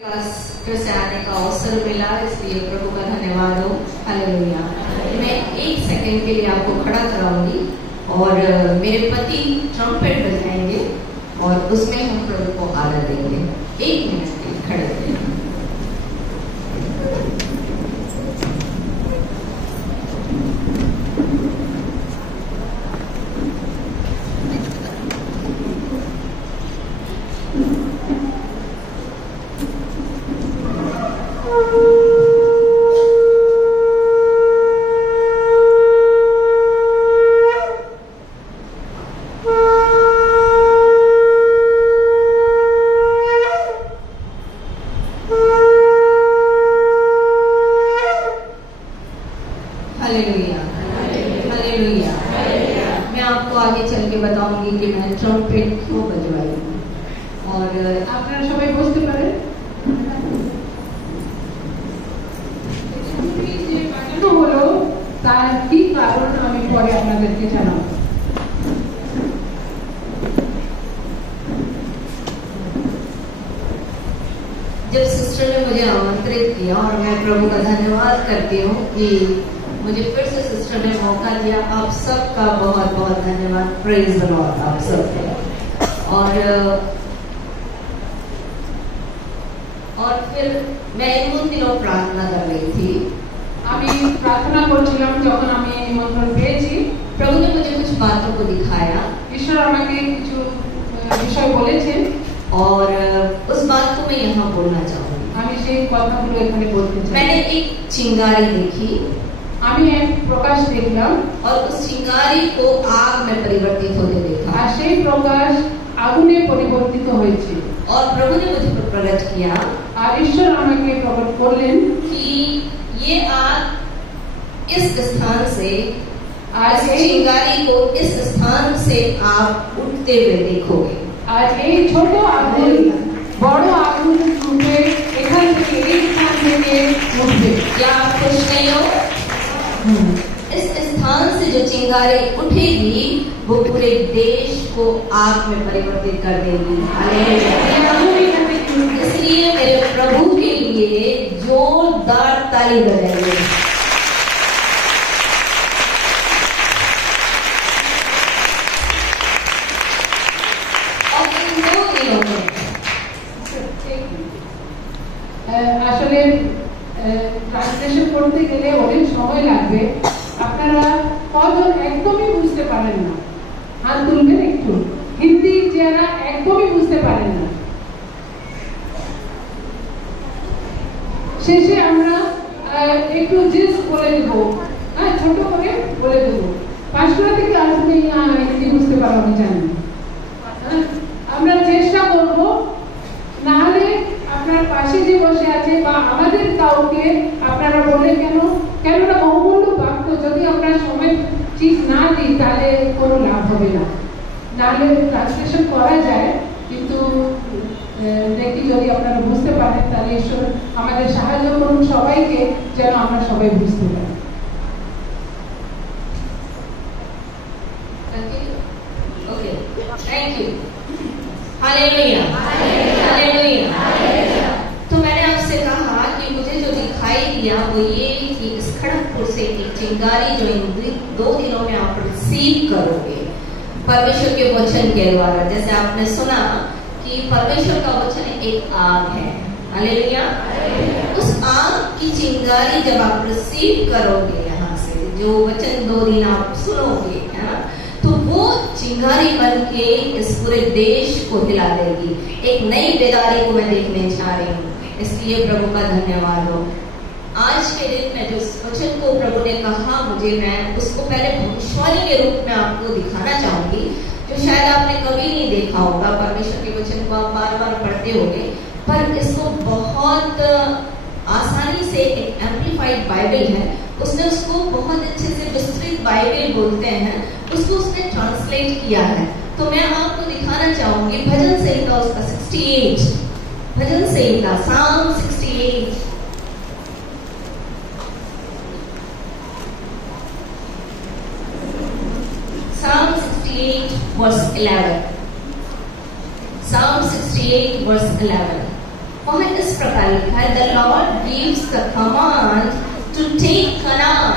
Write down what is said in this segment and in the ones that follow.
फिर से आने का अवसर मिला, इसलिए प्रभु का धन्यवाद हो। हालेलुया। मैं 1 सेकंड के लिए आपको खड़ा कराऊंगी और मेरे पति ट्रम्पेट बजाएंगे और उसमें हम प्रभु को आदर देंगे। 1 मिनट के लिए खड़े रहिए। जब सिस्टर ने मुझे आमंत्रित किया और मैं प्रभु का धन्यवाद करती हूँ कि मुझे फिर से सिस्टर ने मौका दिया। आप सबका बहुत बहुत धन्यवाद। प्रेज द लॉर्ड आप सबका। और फिर मैं इन दिनों प्रार्थना कर रही थी। আমি প্রার্থনা করছিলাম যখন আমি নিমন্ত্রণ পেয়েছি। प्रभु ने मुझे कुछ बातों को दिखाया। ঈশ্বর আমাকে কিছু বিষয় বলেছেন और उस बात को मैं यहाँ बोलना चाहूँगी। আমি সেই কথাগুলো এখানে বলতে চাই। मैंने एक चिंगारी देखी। আমি এক প্রকাশ দেখলাম और उस चिंगारी को आग में परिवर्तित होते देखा। আর সেই প্রকাশ আগুনে পরিবর্তিত হয়েছে। और प्रभु ने मुझे प्रकट किया আর ঈশ্বর আমাকে প্রকট করলেন कि ये आग इस स्थान से, आज चिंगारी को इस स्थान से आप उठते हुए देखोगे। আর এই ছোট আগুন বড় আগুন রূপে এখান থেকে এই স্থান থেকে উঠবে। क्या आप खुश नहीं हो? इस स्थान से जो चिंगारी उठेगी वो पूरे देश को आग में परिवर्तित कर देगी। इसलिए मेरे प्रभु के लिए जोरदार ताली बजाइए। আসলে ট্রান্সলেশন করতে গেলে অনেক সময় লাগবে। আপনারা কজন একদমই বুঝতে পারেন না? হাত তুলবেন একটু। হিন্দি যারা একদমই বুঝতে পারেন না, শেষে আমরা একটু জিস বলে দেব, ছোট করে বলে দেব। পাঁচটা থেকে আসলে হিন্দি বুঝতে পারো আমি জানি। আমরা চেষ্টা করব, না হলে আপনার পাশে যে বসে আছে বা আমাদের কাউকে আপনারা বলে কেননা বহুমূল্য বাক্য যদি আমরা সময় ঠিক না দিই তাহলে কোনো লাভ হবে না। নাহলে ট্রান্সলেশন করা যায়, কিন্তু দেখি যদি আপনারা বুঝতে পারেন তাহলে ঈশ্বর আমাদের সাহায্য করুন সবাইকে, যেন আমরা সবাই বুঝতে পারি। Okay, thank you. Hallelujah, hallelujah. तो मैंने आपसे कहा कि मुझे जो दिखाई दिया वो ये कि इस खड़गपुर से एक चिंगारी जो इन 2 दिनों में आप रिसीव करोगे परमेश्वर के वचन के द्वारा। जैसे आपने सुना कि परमेश्वर का वचन एक आग है। हालेलुया। उस आग की चिंगारी जब आप रिसीव करोगे, यहाँ से जो वचन 2 दिन आप सुनोगे, है ना, तो वो चिंगारी बन के इस पूरे देश को हिला देगी। एक नई बेदारी को मैं देखने जा रही हूँ। इसलिए प्रभु का धन्यवाद हो। आज के दिन में जो वचन को प्रभु ने कहा मुझे, मैं उसको पहले भविष्यवाणी के रूप में आपको दिखाना चाहूंगी, जो शायद आपने कभी नहीं देखा होगा। परमेश्वर के वचन को आप बार बार पढ़ते होंगे, पर इसको बहुत आसानी से एक एम्प्लीफाइड बाइबल है, उसने उसको बहुत अच्छे से विस्तृत बाइबल बोलते हैं, उसको उसने ट्रांसलेट किया है। तो मैं आपको दिखाना चाहूंगी भजन संहिता उसका 68, भजन संहिता साम 68। Psalm 68 verse 11. Psalm 68 verse 11. वहां इस प्रकार लिखा है, the Lord gives the command to take Canaan.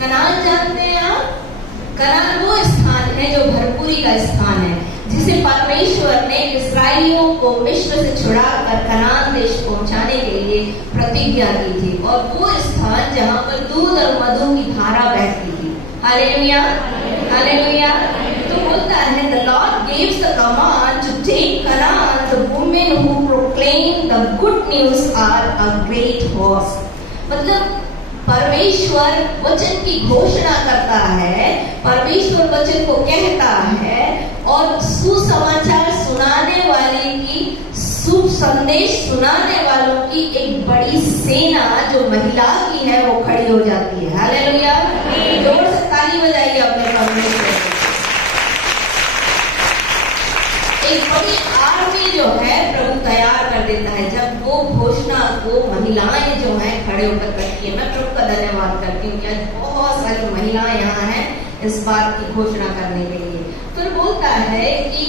Canaan जानते हैं आप? कनान वो स्थान है जो भरपूरी का स्थान है, जिसे परमेश्वर ने इस्राएलियों को मिस्र से छुड़ाकर कनान देश पहुंचाने के लिए प्रतिज्ञा की थी, और वो स्थान जहां पर दूध और मधु की धारा बहती थी। Hallelujah, hallelujah. तो बोलता है, the Lord gives the command to take Canaan, the women who proclaim the good news are a great horse. मतलब परमेश्वर वचन की घोषणा करता है, परमेश्वर वचन को कहता है, और सुसमाचार सुनाने वाले की, शुभ संदेश सुनाने वालों की एक बड़ी सेना जो महिला की है वो खड़ी हो जाती है। हालेलुया। जोर से ताली बजाइए अपने परमेश्वर। एक बड़ी आर्मी जो है प्रभु तैयार कर देता है जब वो घोषणा को महिलाएं जो है खड़े होकर करती है। मैं प्रभु का धन्यवाद करती हूँ कि आज बहुत सारी महिलाएं यहाँ हैं इस बात की घोषणा करने के लिए। फिर बोलता है कि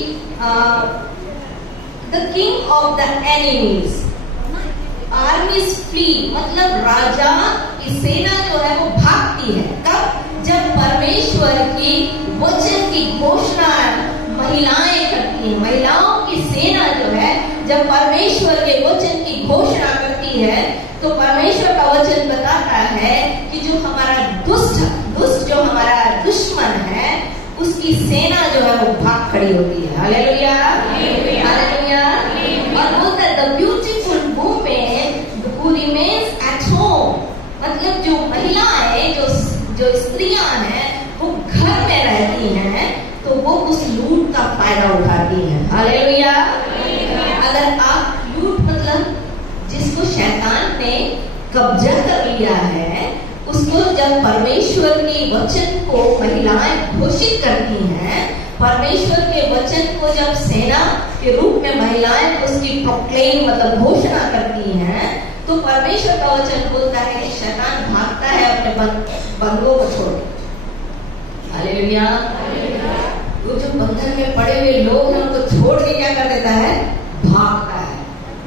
the king of the enemies armies flee, मतलब राजा की सेना जो है वो भागती है। कब? जब परमेश्वर की वचन की घोषणा महिलाएं करती हैं। महिलाओं की सेना जो है जब परमेश्वर के वचन की घोषणा करती है तो परमेश्वर का वचन बताता है कि जो हमारा दुष्ट जो हमारा दुश्मन है उसकी सेना जो है वो भाग खड़ी होती है। Hallelujah, hallelujah. और बोलता है the beautiful women who remains at home, मतलब जो महिलाएं जो स्त्रियां हैं वो घर में रहती हैं तो वो उस लूट का फायदा उठाती हैं। हालेलुया। अगर आप लूट मतलब जिसको शैतान ने कब्जा कर लिया है, उसको जब परमेश्वर के वचन को महिलाएं घोषित करती हैं, परमेश्वर के वचन को जब सेना के रूप में महिलाएं उसकी प्रोक्लेम मतलब घोषणा करती हैं, तो परमेश्वर का वचन बोलता है कि शैतान भागता है अपने बंधुओं को छोड़। हालेलुया। वो जो बंधन में पड़े हुए लोग हैं उनको छोड़ के क्या कर देता है? भागता है।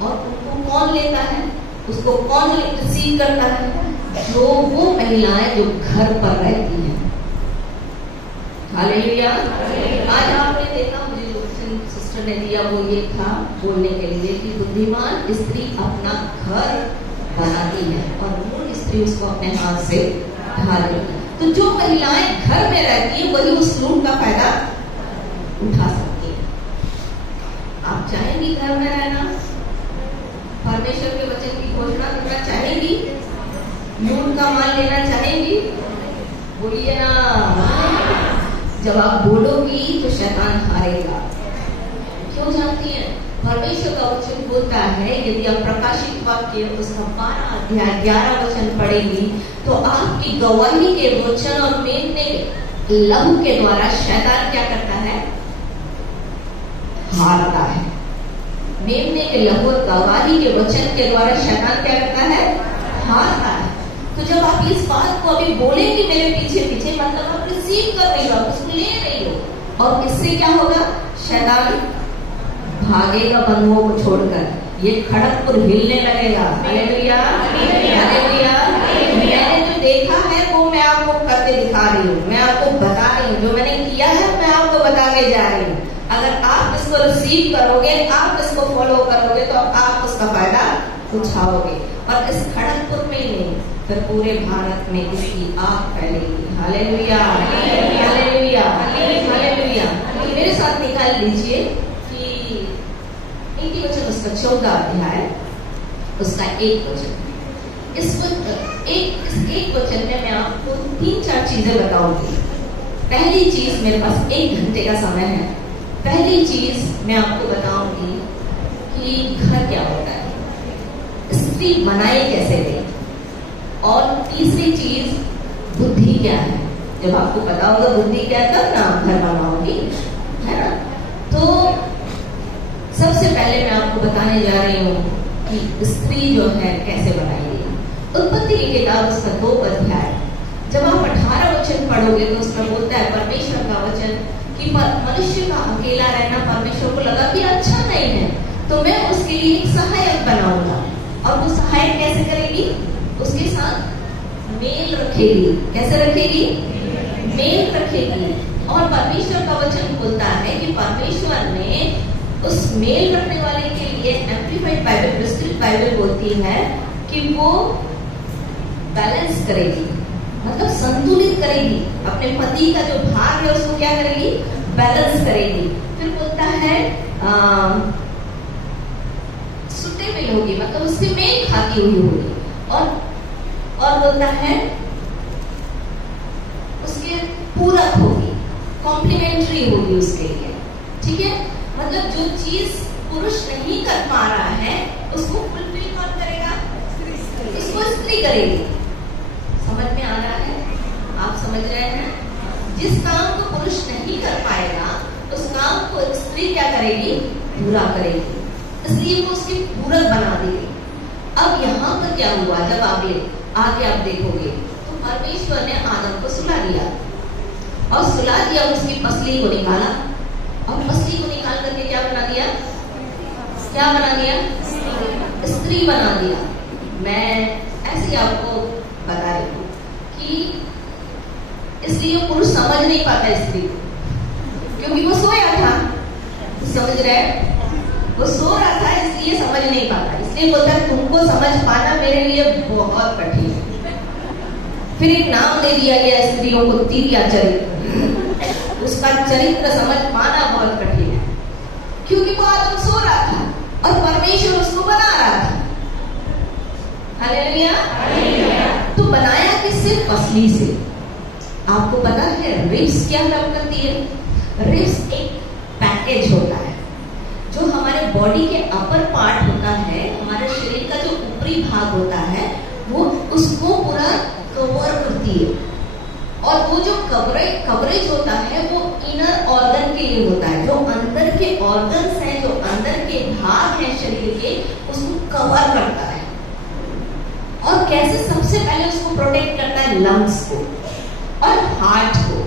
और उनको कौन लेता है? उसको कौन रिसीव करता है? जो वो महिलाएं जो घर पर रहती हैं। हालेलुया। आज आपने देखा, मुझे जो सिस्टर ने दिया वो ये था बोलने के लिए कि बुद्धिमान स्त्री अपना घर बनाती है और मूर्ख स्त्री उसको अपने हाथ से ढा लेती है। तो जो महिलाएं घर में रहती है वही उस लूट का फायदा उठा सकती है। आप चाहेंगी घर में रहना, परमेश्वर के वचन की घोषणा करना चाहेंगी, लूट का माल लेना चाहेंगी? बोलिए ना। जब आप बोलोगी तो शैतान हारेगा। क्यों जानती हैं? परमेश्वर का वचन बोलता है, यदि आप प्रकाशित वाक्य उसका 12 अध्याय 11 वचन पढ़ेंगी तो आपकी गवाही के वचन और मेमने के लहू के द्वारा शैतान क्या करता है? हारता है। मेमने के लहू और गवाही के वचन के द्वारा शैतान क्या करता है? हारता है। तो जब आप इस बात को अभी बोलेंगे मेरे पीछे पीछे, मतलब आप रिसीव कर रही हो, आप उसको ले रही हो, और इससे क्या होगा? शैतान भागेगा बंधुओं को छोड़कर। ये खड़गपुर हिलने लगेगा। Hallelujah, hallelujah. मैंने जो देखा है वो मैं आपको करके दिखा रही हूँ, मैं आपको बता रही हूँ। जो मैंने किया है मैं आपको बता के जा रही हूँ। अगर आप इसको रिसीव करोगे, आप इसको फॉलो करोगे तो आप उसका फायदा उठाओगे। और इस खड़गपुर में नहीं, फिर पूरे भारत में इसकी आग फैलेगी। Hallelujah, hallelujah, hallelujah. मेरे साथ निकाल लीजिए कि इनकी वचन उसका 14 अध्याय उसका 1 वचन। इस एक वचन में मैं आपको 3-4 चीजें बताऊंगी। पहली चीज, मेरे पास 1 घंटे का समय है। पहली चीज मैं आपको बताऊंगी कि घर क्या होता है, स्त्री बनाई कैसे गई, और तीसरी चीज बुद्धि क्या है। जब आपको पता होगा बुद्धि क्या है तब ना घर बनाओगी, है ना। तो सबसे पहले मैं आपको बताने जा रही हूँ कि स्त्री जो है कैसे बनाई गई। उत्पत्ति की किताब उसका 2 अध्याय, जब आप 18 वचन पढ़ोगे तो उसमें बोलता है परमेश्वर का वचन कि मनुष्य का अकेला रहना परमेश्वर को लगा कि अच्छा नहीं है, तो मैं उसके लिए एक सहायक बनाऊंगा। और वो सहायक कैसे करेगी? उसके साथ मेल रखेगी। कैसे रखेगी? मेल रखेगी। और परमेश्वर का वचन बोलता है कि परमेश्वर ने उस मेल रखने वाले के लिए, एम्प्लीफाइड बाइबल, प्रिस्क्रिप्ट बाइबल बोलती है कि वो बैलेंस करेगी, मतलब संतुलित करेगी। अपने पति का जो भाग है उसको क्या करेगी? बैलेंस करेगी। फिर बोलता है सुटेबल होगी, मतलब उससे मेल खाती हुई होगी। और बोलता है उसके पूरक होगी, कॉम्प्लीमेंट्री होगी उसके लिए। ठीक है, मतलब जो चीज पुरुष नहीं कर पा रहा है उसको फुलफिल कौन करेगा? इसको स्त्री करेगी। समझ में आ रहा है? आप समझ रहे हैं? जिस काम को पुरुष नहीं कर पाएगा उस काम को स्त्री क्या करेगी? पूरा करेगी। इसलिए वो उसकी पूरक बना देगी। अब यहाँ पर क्या हुआ? जब आगे आप देखोगे तो परमेश्वर ने आदम को सुला दिया और सुला दिया, उसकी पसली को निकाला और पसली को निकाल करके क्या बना दिया? क्या बना दिया? स्त्री बना दिया। मैं ऐसे आपको बता रही हूँ कि इसलिए पुरुष समझ नहीं पाता स्त्री को, क्योंकि वो सोया था। समझ रहे? वो सो रहा था इसलिए समझ नहीं पाता। इसलिए बोलता है तुमको समझ पाना मेरे लिए बहुत कठिन है। फिर एक नाम दे दिया गया स्त्रियों को, तिर्या चरित्र। उसका चरित्र समझ पाना बहुत कठिन है, क्योंकि वो आदम सो रहा था और परमेश्वर उसको बना रहा था। हालेलुया। तो बनाया किससे? पसली से। आपको पता है रिब्स क्या काम करती है? रिब्स एक पैकेज होता है जो हमारे बॉडी के अपर पार्ट होता है, हमारे शरीर का जो ऊपरी भाग होता है, वो उसको पूरा कवर करती है। और वो जो कवरेज होता है वो इनर ऑर्गन के लिए होता है। जो अंदर के ऑर्गन्स हैं, जो अंदर के भाग हैं शरीर के, उसको कवर करता है। और कैसे? सबसे पहले उसको प्रोटेक्ट करता है लंग्स को और हार्ट को।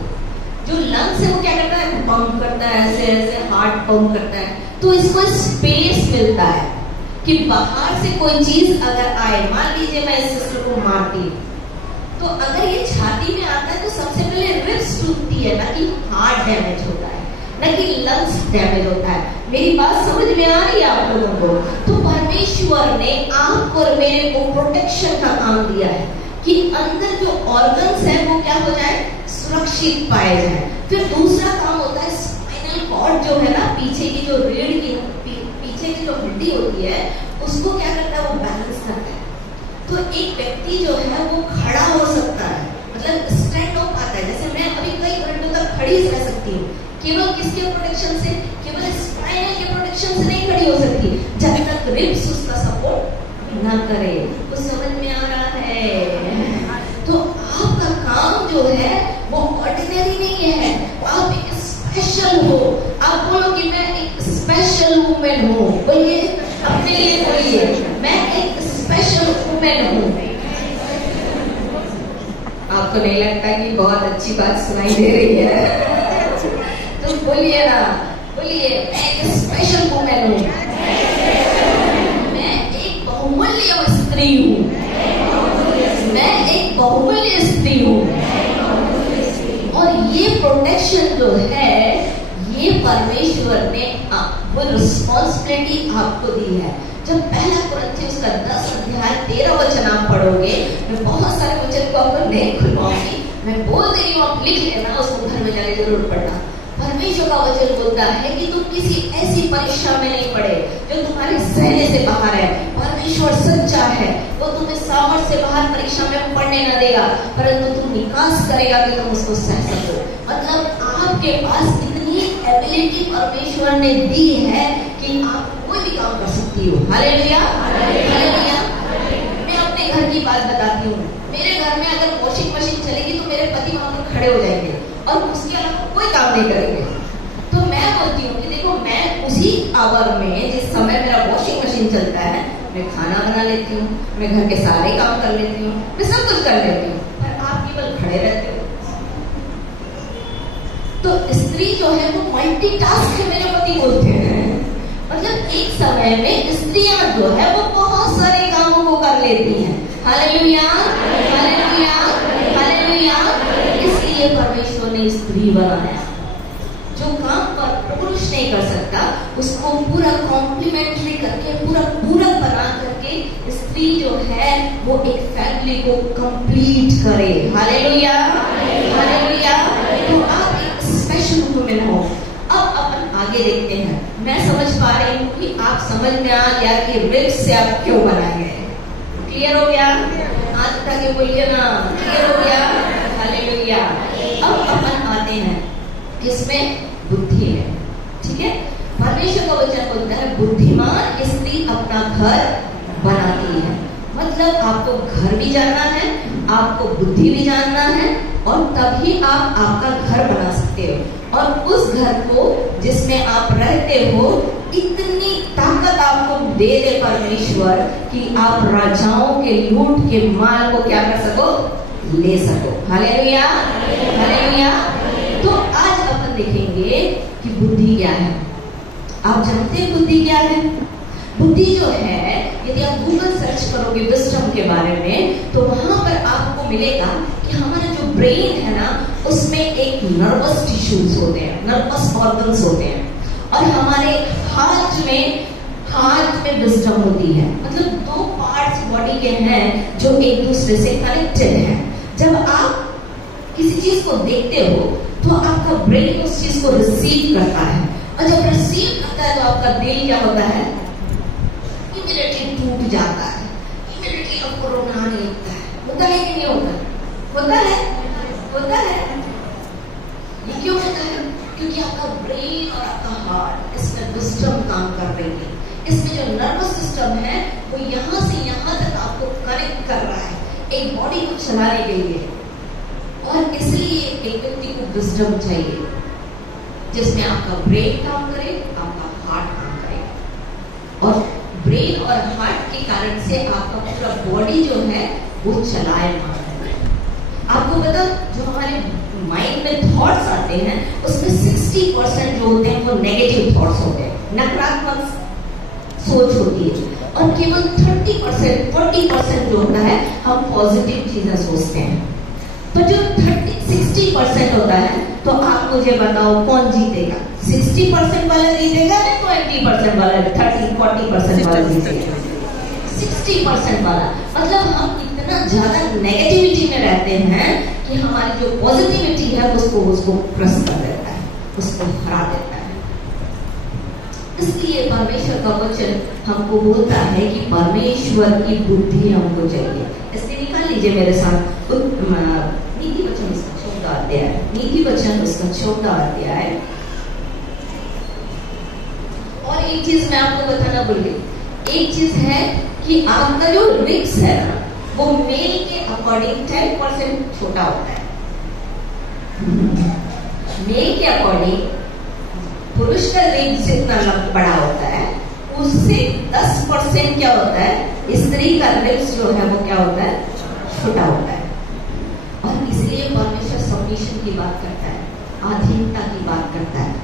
जो लंग्स है वो क्या करता है? पंप करता है, ऐसे ऐसे हार्ट पंप करता है। तो इसको स्पेस मिलता है कि बाहर से कोई चीज अगर आए, मान लीजिए मैं इस सिस्टर को मारती हूँ, तो अगर ये छाती में आता है तो सबसे पहले रिब्स टूटती है, ना कि हार्ट डैमेज होता है, ना कि लंग्स डैमेज होता है। मेरी बात समझ में आ रही है आप लोगों को? तो परमेश्वर ने आपको और मेरे को प्रोटेक्शन का काम दिया है कि अंदर जो ऑर्गन्स है वो क्या हो जाए? सुरक्षित पाए जाए। फिर दूसरा काम होता है स्पाइनल कॉर्ड जो है ना, पीछे की जो रीढ़ की पीछे की जो हड्डी होती है, उसको क्या करता है? वो बैलेंस करता है। तो एक व्यक्ति जो है वो खड़ा हो सकता है, मतलब स्टैंड हो पाता है। जैसे मैं अभी कई घंटों तक खड़ी रह सकती हूँ, केवल किसके प्रोटेक्शन से? केवल स्पाइनल के प्रोटेक्शन से नहीं खड़ी हो सकती, जब तक रिब्स उसका सपोर्ट ना करे। तो समझ में आ रहा है? तो आपका काम जो है वो ऑर्डिनरी नहीं है, आप एक स्पेशल हो। आप बोलो कि मैं एक स्पेशल वुमेन हूँ। बोलिए, अपने लिए बोलिए, मैं एक स्पेशल वुमेन हूँ। आपको नहीं लगता कि बहुत अच्छी बात सुनाई दे रही है? तो बोलिए ना, बोलिए, मैं एक स्पेशल वुमेन हूँ, मैं एक बहुमूल्य स्त्री हूँ, मैं एक बहुमूल्य स्त्री हूँ। और ये प्रोटेक्शन जो है ये परमेश्वर ने वो रिस्पॉन्सिबिलिटी आपको दी है। जब पहला कुरिन्थियों का 10 अध्याय 13 वचन आप पढ़ोगे, मैं बहुत सारे वचन को आपको नहीं खुलवाऊंगी, मैं बोल दे रही हूँ, आप लिख लेना, उसको घर में जाके जरूर पढ़ना। परमेश्वर का वचन बोलता है कि तुम किसी ऐसी परीक्षा में नहीं पड़े जो तुम्हारे सहने से बाहर है। परमेश्वर सच्चा है, वो तुम्हें सामर्थ से बाहर परीक्षा में पढ़ने न देगा, परंतु तुम निकास करेगा कि तुम उसको सह सको। मतलब आपके पास इतनी एबिलिटी परमेश्वर ने दी है कि आप कोई भी काम कर सकती हो। Hallelujah, hallelujah. मैं अपने घर की बात बताती हूँ। मेरे घर में अगर वॉशिंग मशीन चलेगी तो मेरे पति वहां पर खड़े हो जाएंगे और उसके अलावा कोई काम नहीं करेंगे। तो मैं बोलती हूँ कि देखो, मैं उसी आवर में जिस समय मेरा वॉशिंग मशीन चलता है, मैं खाना बना लेती हूँ, मैं घर के सारे काम कर लेती हूँ, मैं सब कुछ कर लेती हूँ, पर आप केवल खड़े रहते हो। तो स्त्री जो है वो मल्टीटास्क है, मेरे पति बोलते हैं। मतलब एक समय में स्त्रियां जो है वो बहुत सारे कामों को कर लेती हैं। Hallelujah, hallelujah, hallelujah. इसलिए परमेश्वर ने स्त्री बनाया। जो काम पर पुरुष नहीं कर सकता उसको पूरा कॉम्प्लीमेंट्री करके, पूरा पूरक बना करके स्त्री जो है वो एक फैमिली को कंप्लीट करे। Hallelujah, hallelujah. तो आप एक स्पेशल वुमेन हो। अब अपन आगे देखते हैं। मैं समझ पा रही हूँ कि आप समझ में आ गया कि रिब्स से आप क्यों बनाए गए। क्लियर हो गया? आज तक बोलिए ना, क्लियर हो गया? हालेलुया। अब अपन आते हैं किसमें? बुद्धि है। ठीक है, परमेश्वर का वचन बोलता है बुद्धिमान स्त्री अपना घर बनाती है। मतलब आपको घर भी जानना है, आपको बुद्धि भी जानना है, और तभी आप आपका घर बना सकते हो। और उस घर को जिसमें आप रहते हो इतनी ताकत आपको दे दे परमेश्वर कि आप राजाओं के लूट के माल को क्या कर सको? ले सको। Hallelujah, hallelujah. तो आज अपन देखेंगे कि बुद्धि क्या है। आप जानते हैं बुद्धि क्या है? बुद्धि जो है, यदि आप गूगल सर्च करोगे विजडम के बारे में तो वहां पर आपको मिलेगा कि हमारा जो ब्रेन है ना उसमें एक नर्वस टिश्यूज होते हैं, नर्वस ऑर्गन्स होते हैं, और हमारे हार्ट में विजडम होती है। मतलब दो पार्ट्स बॉडी के हैं जो एक दूसरे से कनेक्टेड हैं। जब आप किसी चीज को देखते हो तो आपका ब्रेन उस चीज को रिसीव करता है, और जब रिसीव करता है तो आपका दिल क्या होता है? इमीडिएटली टूट जाता है, इमीडिएटली आपको रोना लगता है। होता है कि नहीं होता? होता है, होता है। ये क्यों होता है? क्योंकि आपका ब्रेन और आपका हार्ट इसमें विजडम काम कर रही है। इसमें जो नर्वस सिस्टम है वो यहाँ से यहाँ तक आपको कनेक्ट कर रहा है एक बॉडी को चलाने के लिए। और इसलिए एक व्यक्ति को विजडम चाहिए जिसमें आपका ब्रेन काम करे, आपका हार्ट काम करे, और ब्रेन और हार्ट के कारण से आपका पूरा बॉडी जो है वो चलायमान है। आपको पता, जो हमारे माइंड में थॉट्स आते हैं उसमें 60% जो होते हैं वो नेगेटिव थॉट्स होते हैं, नकारात्मक सोच होती है, और केवल 40% जो होता है हम पॉजिटिव चीजें सोचते हैं। तो जो 60% होता है, तो आप मुझे बताओ कौन जीतेगा? 60% वाला जीतेगा या 20% वाला, 30-40% वाला जीतेगा? 60% वाला। मतलब हम इतना ज्यादा नेगेटिविटी में रहते हैं कि हमारी जो पॉजिटिविटी है उसको क्रश कर देता है, उसको हरा देता है। इसलिए परमेश्वर का वचन हमको बोलता है कि परमेश्वर की बुद्धि हमको चाहिए। इसलिए निकाल लीजिए मेरे साथ नीति वचन उसका 14 अध्याय, नीति वचन उसका 14 अध्याय। और एक चीज मैं आपको बताना भूल गई। एक चीज है कि आपका जो रिब्स है ना वो मेल के अकॉर्डिंग 10% छोटा होता है। मेल के अकॉर्डिंग पुरुष का रिब्स जितना बड़ा होता है उससे 10% क्या होता है? स्त्री का रिब्स जो है वो क्या होता है? छोटा होता है। और इसलिए परमेश्वर सबमिशन की बात करता है, अधीनता की बात करता है,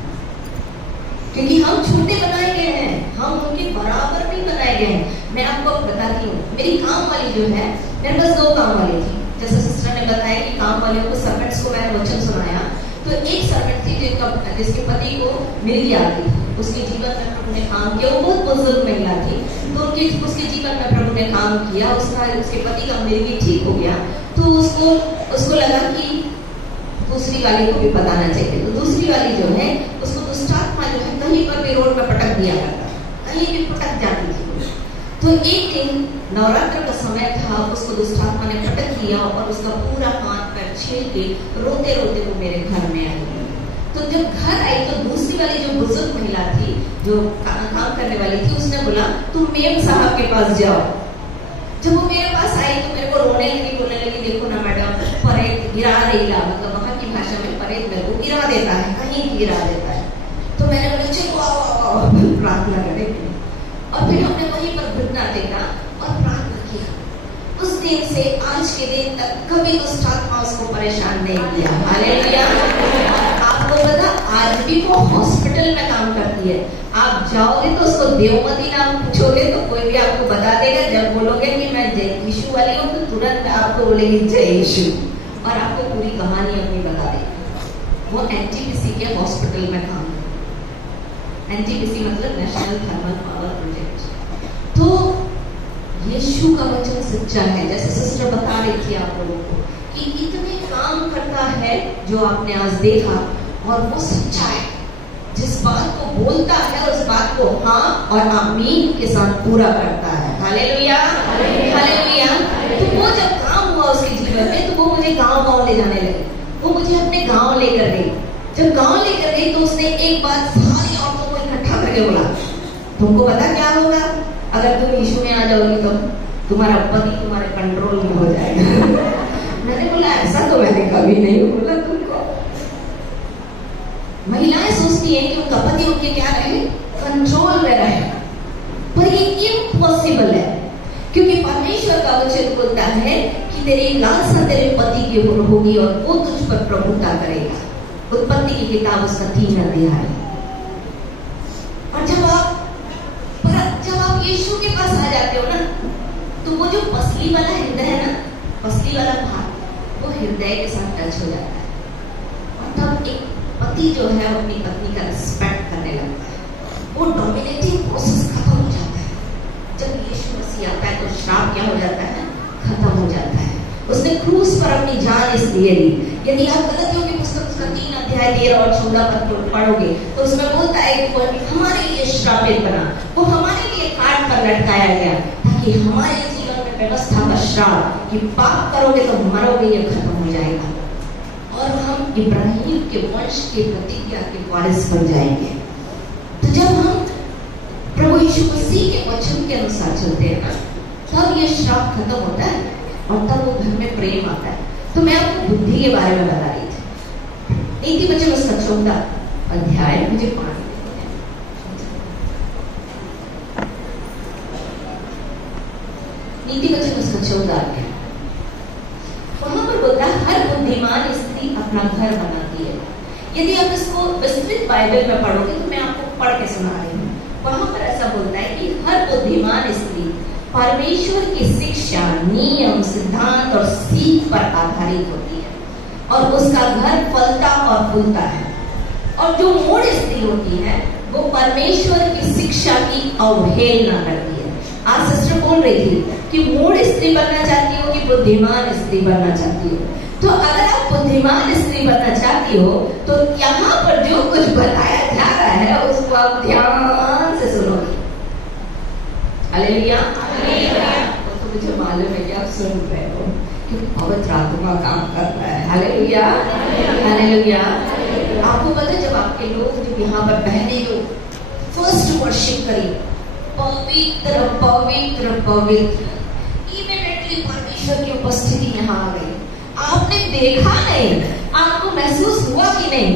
क्योंकि हम छोटे बनाए गए हैं, हम उनके बराबर नहीं बनाए गए हैं। मैं आपको बताती हूँ, मेरी काम वाली जो है, मेरे पास 2 काम वाली थी। जैसे सिस्टर ने बताया कि काम वालियों को, सर्वेंट्स को मैंने वचन सुनाया, तो एक सर्वेंट थी जिसके पति को मिर्गी आती थी। उसके जीवन में प्रभु ने काम किया, वो बहुत बुजुर्ग महिला थी, तो उसके जीवन में प्रभु ने काम किया, उसके पति का मिर्गी ठीक हो गया। तो उसको लगा कि दूसरी वाली को भी बताना चाहिए। तो दूसरी वाली जो है उसको दुष्टात्मा जो है कहीं पर भी रोड में पटक दिया करता, कहीं भी पटक जाती थी। तो एक दिन नवरात्र का समय था, उसको दुष्टात्मा ने पटक दिया और उसका पूरा हाथ पैर छील के रोते रोते वो मेरे घर में आई। तो जब घर आई तो दूसरी वाली जो बुजुर्ग महिला थी, जो काम करने वाली थी, उसने बोला तुम मेम साहब के पास जाओ। जब वो मेरे पास आई तो मेरे को रोने लगी, बोलने लगी देखो ना मैडम, परेत गिरा देगा, मतलब वहाँ की भाषा में परेत मेरे को गिरा देता है, कहीं गिरा देता है। तो मैंने बोला चलो आओ प्रार्थना करेंगे, और फिर हमने वहीं पर घुटना टेका और प्रार्थना किया। उस दिन से आज के दिन तक कभी दुष्टात्मा उसको परेशान नहीं किया। हालेलुया। आपको पता आज भी वो हॉस्पिटल में काम करती है। आप जाओगे तो उसको देवमती नाम पूछोगे तो कोई भी आपको बता देगा। जब बोलोगे कि मैं यीशु वाली हूँ तो तुरंत आपको बोलेगी जय यीशु, और आपको पूरी कहानी अपनी बता देगी। वो एनटीपीसी के हॉस्पिटल में काम करती है। एनटीपीसी मतलब नेशनल थर्मल पावर प्रोजेक्ट। तो यीशु का वचन सच्चा है, जैसे सिस्टर बता रही थी आप लोगों को कि इतने काम करता है जो आपने आज देखा, और वो सच्चा है। जिस बात को बोलता है उस बात को हाँ और आमीन के साथ पूरा करता है। Hallelujah, hallelujah. तो वो जब काम हुआ उसके जीवन में, तो वो मुझे गांव ले जाने लगी। वो मुझे अपने गांव लेकर गई। जब गांव लेकर गई तो उसने एक बात सारी औरतों को इकट्ठा करके बोला, तुमको पता क्या होगा अगर तुम यीशु में आ जाओगी तो तुम्हारा पति तुम्हारे कंट्रोल में हो जाएगा। मैंने बोला ऐसा तो मैंने कभी नहीं बोला तुमको। महिलाएं सोचती हैं कि उनका पति उनके क्या रहे, कंट्रोल में रहे, पर ये इम्पॉसिबल है, क्योंकि परमेश्वर का वचन बोलता है कि तेरी लालसा तेरे पति की होगी और वो तुझ पर प्रभुता करेगा। उत्पत्ति की किताब उसका 3 अध्याय। और जब आप यीशु के पास आ जाते हो ना, तो वो जो पसली वाला हृदय है ना, पसली वाला भाग, वो हृदय के साथ टच हो जाता है। और तब एक पति जो है अपनी पत्नी का रिस्पेक्ट करने लगता है। वो डोमिनेटिंग प्रोसेस खत्म हो जाता है। जब यीशु मसीह आता है तो श्राप क्या हो जाता है, खत्म हो जाता है। उसने क्रूस पर अपनी जान इसलिए दी। यदि आप गलतियों की पुस्तक उसका 3 अध्याय 13 और 14 पद पढ़ोगे तो उसमें बोलता है कि वो हमारे लिए श्रापित बना, वो हमारे लिए काट पर लटकाया गया, ताकि हमारे जीवन में व्यवस्था का श्राप कि पाप करोगे तो मरोगे ये खत्म हो जाएगा, और हम इब्राहिम के वंश के प्रतिज्ञा के वारिस बन जाएंगे। तो जब हम प्रभु यीशु मसीह के वचन के अनुसार चलते हैं ना, तब ये श्राप खत्म होता है और तब वो घर में प्रेम आता है। तो मैं आपको बुद्धि के बारे में बता रही थी। नीति वचन उसका 14 अध्याय, मुझे 5 नीति वचन उसका 14 अध्याय, वहां पर बोलता है हर बुद्धिमान स्त्री अपना घर बनाती है। यदि आप इसको विस्तृत बाइबल में पढ़ोगे तो मैं आपको पढ़ के सुना रही हूँ। वहां पर ऐसा बोलता है कि हर बुद्धिमान स्त्री परमेश्वर की शिक्षा, नियम, सिद्धांत और सीख पर आधारित होती है, और उसका घर फलता और फूलता है। और जो मूढ़ स्त्री होती है वो परमेश्वर की शिक्षा की अवहेलना करती है। आज सिस्टर बोल रही थी कि मूढ़ स्त्री बनना चाहती हो कि बुद्धिमान स्त्री बनना चाहती हो। तो अगर आप बुद्धिमान स्त्री बनना चाहती हो तो यहाँ पर जो कुछ बताया जा रहा है उसको आप ध्यान से सुनोगे। Hallelujah, hallelujah. तो मुझे मालूम है कि आप सुन रहे हो, क्योंकि पवित्र आत्मा काम कर रहा है। Hallelujah, hallelujah. आपको पता है जब आपके लोग जब यहाँ पर बहने जो फर्स्ट वर्शिप करी, पवित्र पवित्र पवित्र, इमीडिएटली परमेश्वर की उपस्थिति यहाँ आ गई। आपने देखा नहीं, आपको महसूस हुआ कि नहीं,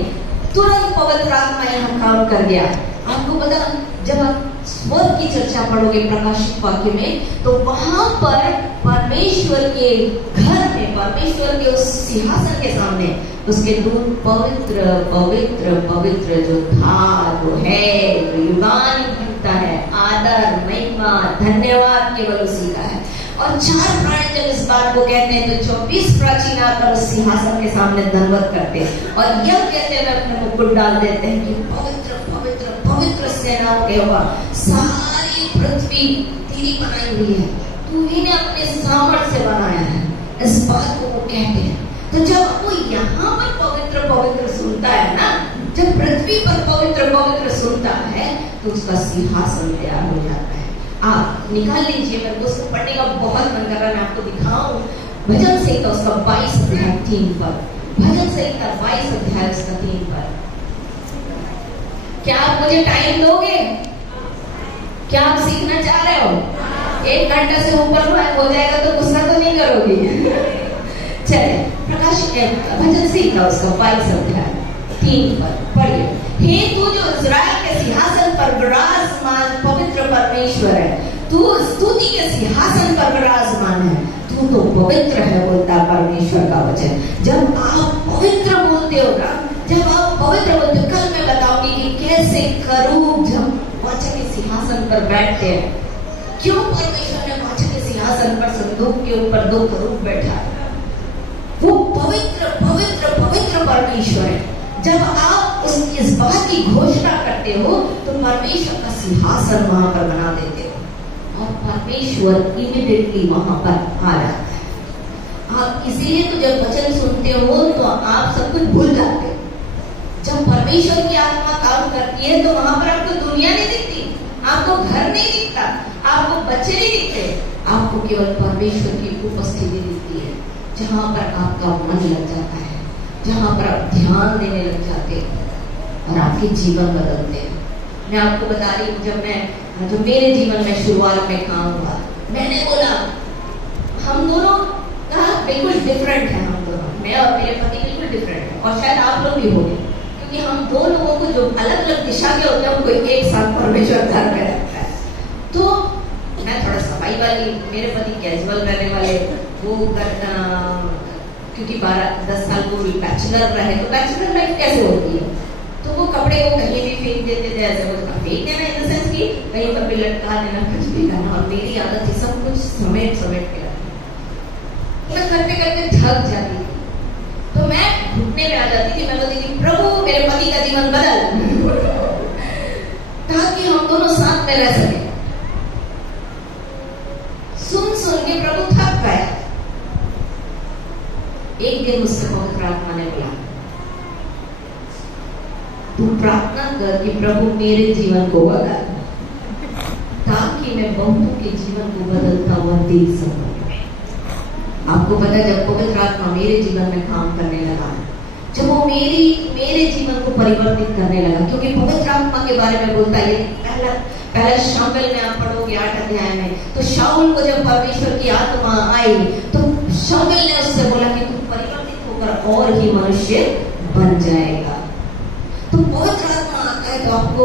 तुरंत पवित्र आत्मा यहाँ काम कर गया। आपको पता जब आप स्वर्ग की चर्चा पढ़ोगे प्रकाशित वाक्य में, तो वहां पर परमेश्वर के घर में, परमेश्वर के उस सिंहासन के सामने उसके दूत पवित्र पवित्र पवित्र जो था, जो है, जो युगान भरता है, आदर महिमा धन्यवाद केवल उसी का है। और 4 प्राणी जब इस बात को कहते हैं तो 24 प्राचीन आकर उस सिंहासन के सामने दंडवत करते हैं और यह कहते हुए अपने मुकुट डाल देते हैं कि पवित्र पवित्र पवित्र सेनाओं के यहोवा, सारी पृथ्वी तेरी बनाई हुई है, तू ही ने अपने सामर्थ्य से बनाया है। इस बात को वो कहते हैं। तो जब वो यहाँ पर पवित्र पवित्र सुनता है ना, जब पृथ्वी पर पवित्र पवित्र सुनता है तो उसका सिंहासन तैयार हो जाता है। आप निकाल लीजिए, मेरे को उसको पढ़ने का बहुत मन कर रहा है, मैं आपको दिखाऊं। भजन संहिता उसका 22 अध्याय 3 पर, भजन संहिता 22 अध्याय उसका 3 पर। क्या आप मुझे टाइम दोगे? क्या आप सीखना चाह रहे हो? 1 घंटा से ऊपर हो जाएगा तो गुस्सा तो नहीं करोगी? चले भजन संहिता उसका 22 अध्याय 3 पर पढ़िए। हे तू जो इस्राएल के सिंहासन पर विराजमान पवित्र परमेश्वर है, तू स्तुति के सिंहासन पर विराजमान है, तू तो पवित्र है, बोलता परमेश्वर का वचन। जब आप पवित्र बोलते हो ना, जब आप पवित्र बोलते हो, कल पर बैठते हैं। क्यों परमेश्वर ने कांच के सिंहासन पर संदूक के ऊपर 2 करूब बैठा है? वो पवित्र पवित्र पवित्र परमेश्वर है। जब आप इस बात की घोषणा करते हो तो परमेश्वर का सिंहासन वहां पर बना देते हो और परमेश्वर इमीडिएटली वहां पर आ जाता है। आप इसीलिए तो जब वचन सुनते हो तो आप सब कुछ भूल जाते हो। जब परमेश्वर की आत्मा काम करती है तो वहां पर आपको दुनिया नहीं दिखती, आपको घर नहीं दिखता, आपको बच्चे नहीं दिखते, आपको केवल परमेश्वर की उपस्थिति दिखती है, जहां पर आपका मन लग जाता है, जहां पर आप ध्यान देने लग जाते हैं और आपके जीवन बदलते हैं। मैं आपको बता रही हूँ, जब मेरे जीवन में शुरुआत में काम हुआ, मैंने बोला हम दोनों का बिल्कुल डिफरेंट है। हम दोनों, मैं और मेरे पति बिल्कुल डिफरेंट है और शायद आप लोग भी होंगे, क्योंकि हम 2 लोगों को जो अलग अलग दिशा के होते हैं उनको एक साथ परमेश्वर घर में रखता है। तो मैं थोड़ा सफाई वाली, मेरे पति कैजुअल रहने वाले, वो क्योंकि 12-10 साल को भी बैचलर रहे, तो बैचलर लाइफ कैसे होती है, तो वो कपड़े को कहीं भी फेंक देते थे, ऐसे वो फेंक देना इन द सेंस कि कहीं पर भी लटका देना, कुछ भी करना। और मेरी आदत थी सब कुछ समेट के रखना। मैं करते करते थक जाती थी, तो मैं घुटने में आ जाती थी। मैं बोलती थी प्रभु मेरे पति का जीवन बदल ताकि हम दोनों साथ में रह सके। सुन के प्रभु थक गए। एक दिन मुझसे पवित्र आत्मा ने बोला, तू प्रार्थना कर कि प्रभु मेरे जीवन को बदल, ताकि मैं बहुतों के जीवन को बदलता हुआ देख सकूं। आपको पता है, जब पवित्र आत्मा मेरे जीवन में काम करने लगा, जब वो मेरे जीवन को परिवर्तित करने लगा, क्योंकि पवित्र आत्मा के बारे में बोलता है पहला शामुएल में आप पढ़ोगे 8 अध्याय में, तो शाऊल को जब परमेश्वर की आत्मा आई तो शाऊल ने उससे बोला कि तू परिवर्तित होकर और ही मनुष्य बन जाएगा। तो पवित्र आत्मा आता है तो आपको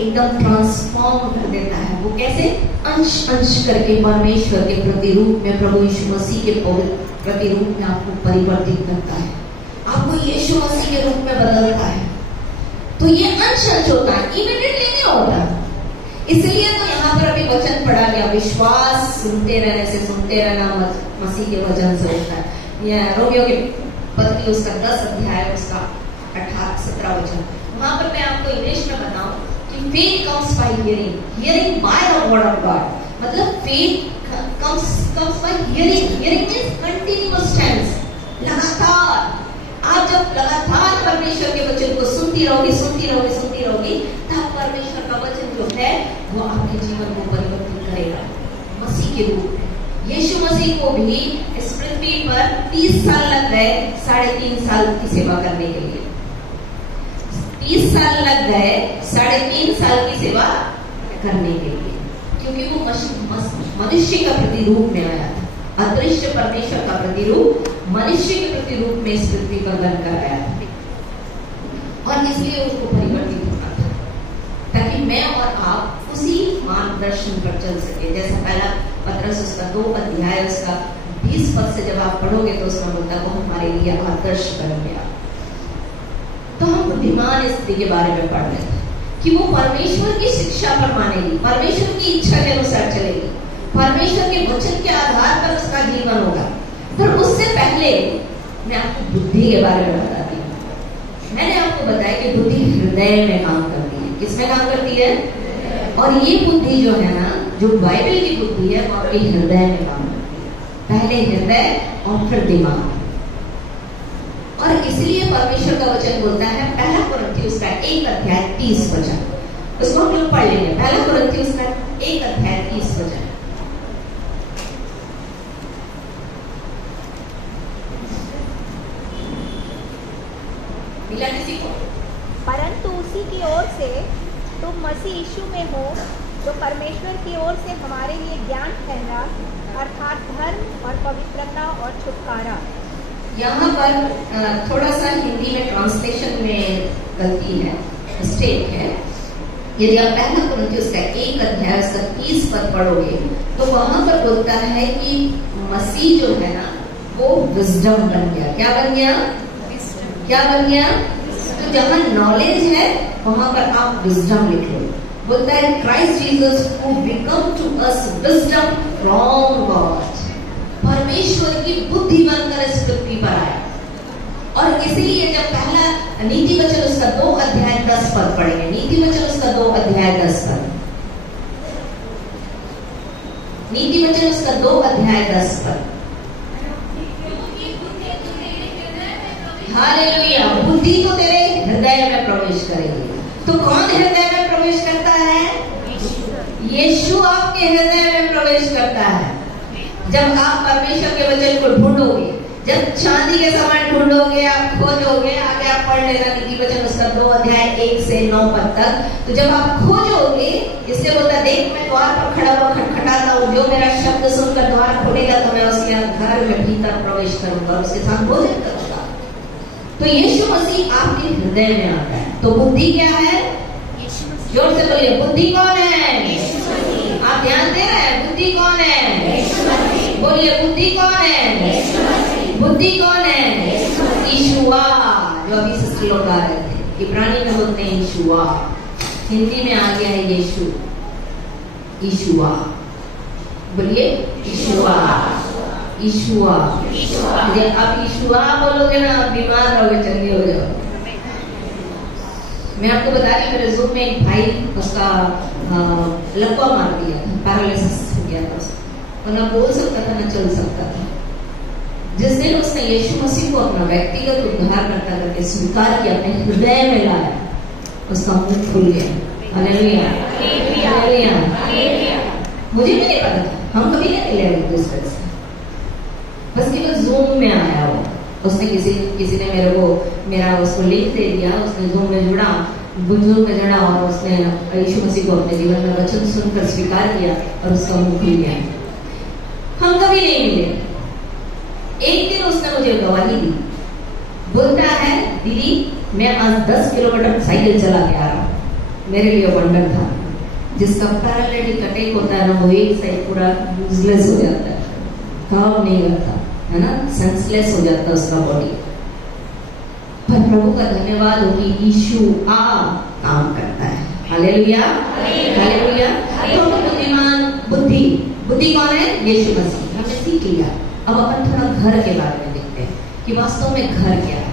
एकदम ट्रांसफॉर्म कर देता है। वो कैसे? अंश अंश करके परमेश्वर के प्रतिरूप में, प्रभु यीशु मसीह के प्रतिरूप में आपको परिवर्तित करता है, आपको यीशु मसीह के रूप में बदलता है। तो ये अंश अंश होता है, इमीडिएटली नहीं होता। इसलिए तो यहाँ पर अभी वचन पढ़ा गया, विश्वास सुनते रहने से, सुनते रहना मसीह के वचन से होता है। यह रोमियो के पत्री उसका 10 अध्याय उसका 18-17 वचन, वहां पर मैं आपको इंग्लिश में बताऊं कि faith comes by hearing by the word of God। मतलब faith comes by hearing means continuous tense, लगातार। आप जब लगातार परमेश्वर के वचन को सुनती रहोगी, तब परमेश्वर का वचन जो है वो आपके जीवन को परिवर्तित करेगा मसीह के रूप में। यीशु मसीह को भी इस पृथ्वी पर 30 साल लग गए 3.5 साल की सेवा करने के लिए। 30 साल लग गए 3.5 साल की सेवा करने के लिए, क्योंकि वो मनुष्य का प्रतिरूप में आया था। अदृश्य परमेश्वर का प्रतिरूप मनुष्य के प्रतिरूप में इस पृथ्वी पर बनकर आया था, और इसलिए उसको परिवर्तित होना था, ताकि मैं और आप उसी मार्गदर्शन पर चल सके। जैसा पहला पत्रस उसका 2 अध्याय उसका 20 पद से जब आप पढ़ोगे तो उसका बोलता वो हमारे लिए आदर्श बन गया। तो हम बुद्धिमान स्त्री के बारे में पढ़ रहे थे कि वो परमेश्वर की शिक्षा पर मानेगी, परमेश्वर की इच्छा के अनुसार चलेगी, परमेश्वर के वचन के आधार पर उसका जीवन होगा। पर उससे पहले मैं आपको बुद्धि के बारे में बताती हूँ। मैंने आपको बताया कि बुद्धि हृदय में काम करती है। किसमें काम करती है? और ये बुद्धि जो है ना, जो बाइबल की बुद्धि है, वो आपके हृदय में काम करती है। पहले हृदय और फिर दिमाग। और इसलिए परमेश्वर का वचन बोलता है, पहला कुरिन्थियों का 1 अध्याय 30 वचन, उसको हम लोग पढ़ लेंगे। पहला कुरिन्थियों का 1 अध्याय 30 वचन। मिला किसी को? परंतु उसी की ओर से तुम मसीह यीशु में हो, जो परमेश्वर की ओर से हमारे लिए ज्ञान ठहरा, अर्थात धर्म और पवित्रता और छुटकारा। यहाँ पर थोड़ा सा हिंदी में ट्रांसलेशन में गलती है, मिस्टेक है। यदि आप पहला कुरिन्थियों का 1 अध्याय उसका 30 पद पढ़ोगे तो वहां पर बोलता है कि मसीह जो है ना वो विजडम बन गया। क्या बन गया? क्या बन गया? तो जहाँ नॉलेज है वहां पर आप विजडम लिख लो। बोलता है Christ Jesus who become to us wisdom from God, परमेश्वर की बुद्धि बनकर इस पृथ्वी पर आया। और इसीलिए जब पहला नीति वचन उसका 2 अध्याय 10 पद पढ़ेंगे, नीति वचन उसका 2 अध्याय 10 पद, नीति वचन उसका 2 अध्याय 10 पद। हालेलुया, बुद्धि तो तेरे हृदय में प्रवेश करेगी। तो कौन हृदय में प्रवेश करता है? यीशु आपके हृदय में प्रवेश करता है। जब आप परमेश्वर के वचन को ढूंढोगे, जब चांदी के समान ढूंढोगे, आप खोजोगे, आगे आप पढ़ लेना नीति वचन उसका 2 अध्याय 1 से 9 पद तक। तो जब आप खोजोगे, इसलिए बोलता देख मैं द्वार पर खड़ा हुआ खटखटाता हूँ, जो मेरा शब्द सुनकर द्वार खोलेगा तो मैं उसके घर में भीतर प्रवेश करूंगा, उसके साथ भोजन करूंगा। तो यीशु मसीह आपके हृदय में आता है। तो बुद्धि क्या है? जोर से बोलिए, बुद्धि कौन है? आप ध्यान दे रहे हैं? बुद्धि कौन है? बोलिए, बुद्धि कौन है? बुद्धि कौन है? यीशुआ, जो अभी सिस्टर लोग गा रहे थे। इब्रानी में बोलते हैं यीशुआ, हिंदी में आ गया है यीशु, यीशुआ। बोलिए यीशुआ, यीशुआ। आप यीशुआ बोलोगे ना, आप बीमार रहोगे, चंगे हो जाओ। मैं आपको बता रही, मेरे ज़ूम में एक भाई, उसका लकवा मार दिया था, पैरालिसिस हो गया था उसको, और ना बोल सकता था ना चल सकता था। जिस दिन उसने यीशु मसीह को अपना व्यक्तिगत उद्धारकर्ता करके स्वीकार किया, अपने हृदय में लाया, उसका मुंह खुल गया। Hallelujah, hallelujah. मुझे भी नहीं पता था, हम कभी नहीं मिले एक दूसरे से, बस केवल ज़ूम में आया वो। उसने किसी ने मेरे को मेरा उसको लिंक दे दिया, उसने ज़ूम में जुड़ा, बुजुर्ग में जुड़ा, और उसने यीशु मसीह को अपने जीवन में वचन सुनकर स्वीकार किया और उसका मुंह खुल गया। हम कभी नहीं मिले। एक दिन उसने मुझे गवाही दी, बोलता है दीदी मैं आज 10 किलोमीटर साइकिल चला के आ रहा हूँ। मेरे लिए वंडर था। जिसका पैरालिटिक अटैक होता है ना, वो एक साइड पूरा यूजलेस हो जाता है, काम नहीं करता है ना, सेंसलेस हो जाता है उसका बॉडी। पर प्रभु का धन्यवाद हो कि यीशु काम करता है। Hallelujah, hallelujah. तो बुद्धिमान, बुद्धि कौन है? यीशु मसीह। हमने सीख लिया। अब अपन थोड़ा घर के बारे में देखते हैं कि वास्तव में घर क्या है।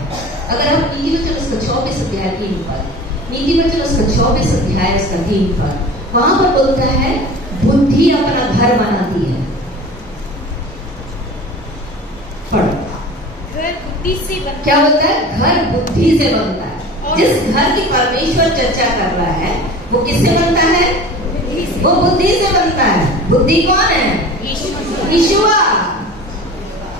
अगर हम नीति वचन उसका 24 अध्याय 3 पद, नीति वचन उसका 24 अध्याय उसका 3 पद, वहां पर बोलता है बुद्धि अपना घर बनाती है। पढ़ो, घर बुद्धि से बनता है। क्या बोलता है? घर बुद्धि से बनता है। जिस घर की परमेश्वर चर्चा कर रहा है वो किससे बनता है? वो बुद्धि से बनता है। बुद्धि कौन है? यीशुआ।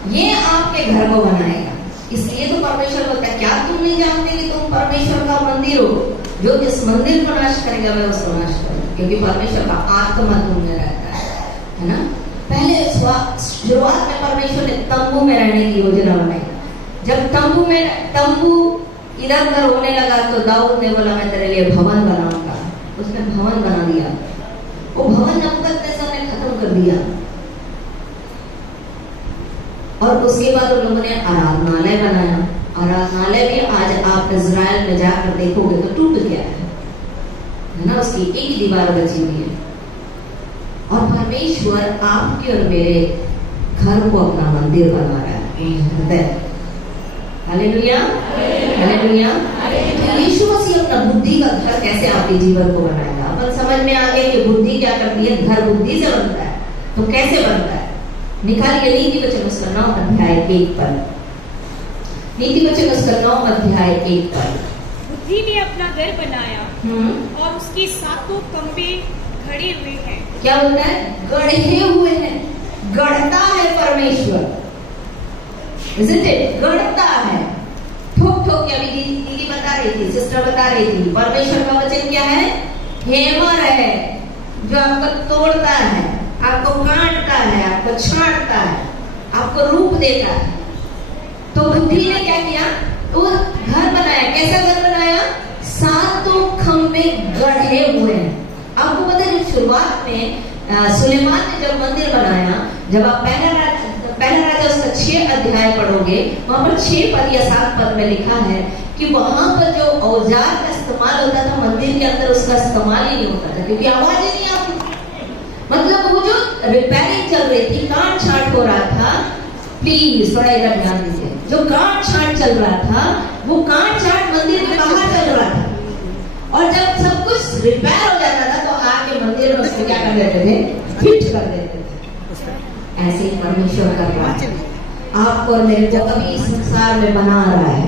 ये आपके घर को बनाएगा। इसलिए तो परमेश्वर बोलता है, क्या तुम नहीं जानते कि तुम परमेश्वर का मंदिर हो? जो इस मंदिर को नाश करेगा मैं उसको नाश करूंगा, क्योंकि परमेश्वर का आत्मा तुम में रहता है ना। पहले शुरुआत में परमेश्वर ने तंबू में रहने की योजना बनाई। जब तंबू इधर उधर होने लगा तो दाऊद ने बोला मैं तेरे लिए भवन बनाऊंगा। उसने भवन बना दिया। वो भवन नबूकदनेस्सर ने खत्म कर दिया। और उसके बाद उन लोगों ने आराधनालय बनाया। आराधनालय भी आज आप इजराइल में जाकर देखोगे तो टूट गया है ना, उसकी एक दीवार बची हुई है। और परमेश्वर आपके और मेरे घर को अपना मंदिर बना रहा है, हृदय। Hallelujah, hallelujah. यीशु मसीह अपना बुद्धि का घर कैसे आपके जीवन को बनाएगा? अपन समझ में आ गया कि बुद्धि क्या करती है? घर बुद्धि से बनता है। तो कैसे बनता है? निकालिए नीति वचन उसका 9 अध्याय 1 पर। नीति वचन उसका 9 अध्याय 1 पर। बुद्धि ने अपना घर बनाया और उसके सातों खंभे खड़े हुए हैं। क्या बोलता है? गढ़े हुए हैं। गढ़ता है परमेश्वर, isn't it? गढ़ता है। ठोक ठोक के, अभी दीदी बता रही थी, सिस्टर बता रही थी, परमेश्वर का वचन क्या है? हेमर है, जो आपको तोड़ता है, आपको काटता है, आपको छांटता है, आपको रूप देता है। तो बुद्धि ने क्या किया? वो घर बनाया। कैसा घर बनाया? सातों खंभे गढ़े हुए हैं। आपको पता है जब शुरुआत में सुलेमान ने जब मंदिर बनाया, जब आप पहला राजा उसका 6 अध्याय पढ़ोगे, वहां पर 6 पद या 7 पद में लिखा है कि वहां पर जो औजार का इस्तेमाल होता था मंदिर के अंदर, उसका इस्तेमाल ही नहीं होता था क्योंकि आवाज ही नहीं आती। मतलब वो जो रिपेयरिंग चल रही थी, काट छाट हो रहा था, प्लीज थोड़ा इधर ध्यान दीजिए, जो काट छाट चल रहा था वो काट छाट मंदिर के बाहर चल रहा था, और जब सब कुछ रिपेयर हो जाता था तो आके मंदिर में उसको क्या कर देते थे, फिट कर देते थे। ऐसे ही परमेश्वर कर रहा है आपको और मेरे को, अभी इस संसार में बना रहा है,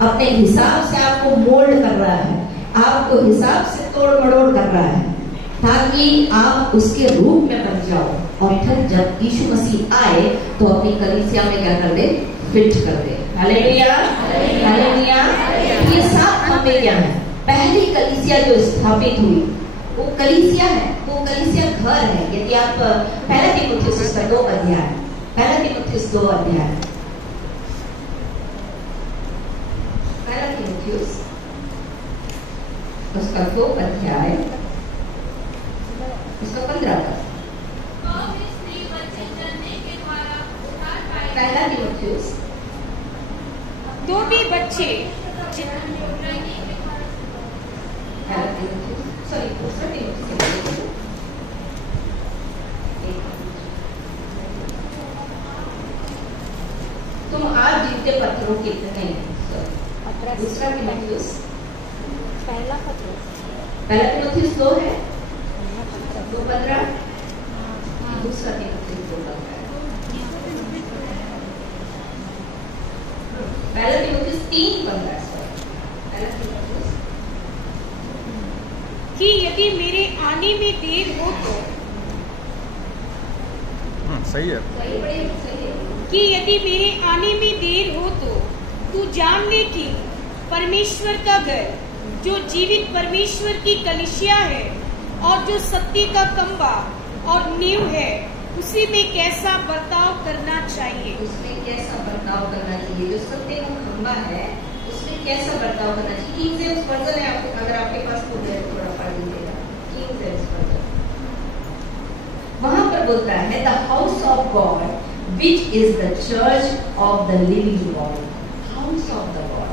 अपने हिसाब से आपको मोल्ड कर रहा है, आपको हिसाब से तोड़ मड़ोड़ कर रहा है ताकि आप उसके रूप में बन जाओ, और फिर जब यीशु मसीह आए तो अपनी कलीसिया में क्या कर दे, फिट कर दे। Hallelujah, hallelujah. ये 7 खंभे क्या है? पहली कलीसिया जो स्थापित हुई वो कलीसिया है, वो कलीसिया घर है। यदि आप पहला तीमुथियुस उसका 2 अध्याय, पहला तीमुथियुस 2 अध्याय, पहला तीमुथियुस उसका 2 अध्याय, उसका 15 पद। पहला तीमुथियुस, तो भी बच्चे तुम आज जीते पत्थरों के नहीं, दूसरा तीमुथियुस, पहला पत्र, पहला तीमुथियुस 2 है, 2:15, दूसरा तीमुथियुस 2:15, पहला तीमुथियुस 3:15, पहला तीमुथियुस, कि यदि मेरे आने में देर हो तो, सही है, सही है, कि यदि मेरे आने में देर हो तो तू जान ले कि परमेश्वर का घर, जो जीवित परमेश्वर की कलीसिया है और जो सत्य का खंभा और नींव है, उसी में कैसा बर्ताव करना चाहिए। उसमें कैसा बर्ताव करना चाहिए, जो सत्य का खंभा है उसमें कैसा बर्ताव करना चाहिए। किंग जेम्स वर्जन है, आपको अगर आपके पास तो थोड़ा पढ़ लीजिएगा, किंग जेम्स वर्जन। वहां पर बोलता है the house of God which is the church of the living God. House of the God,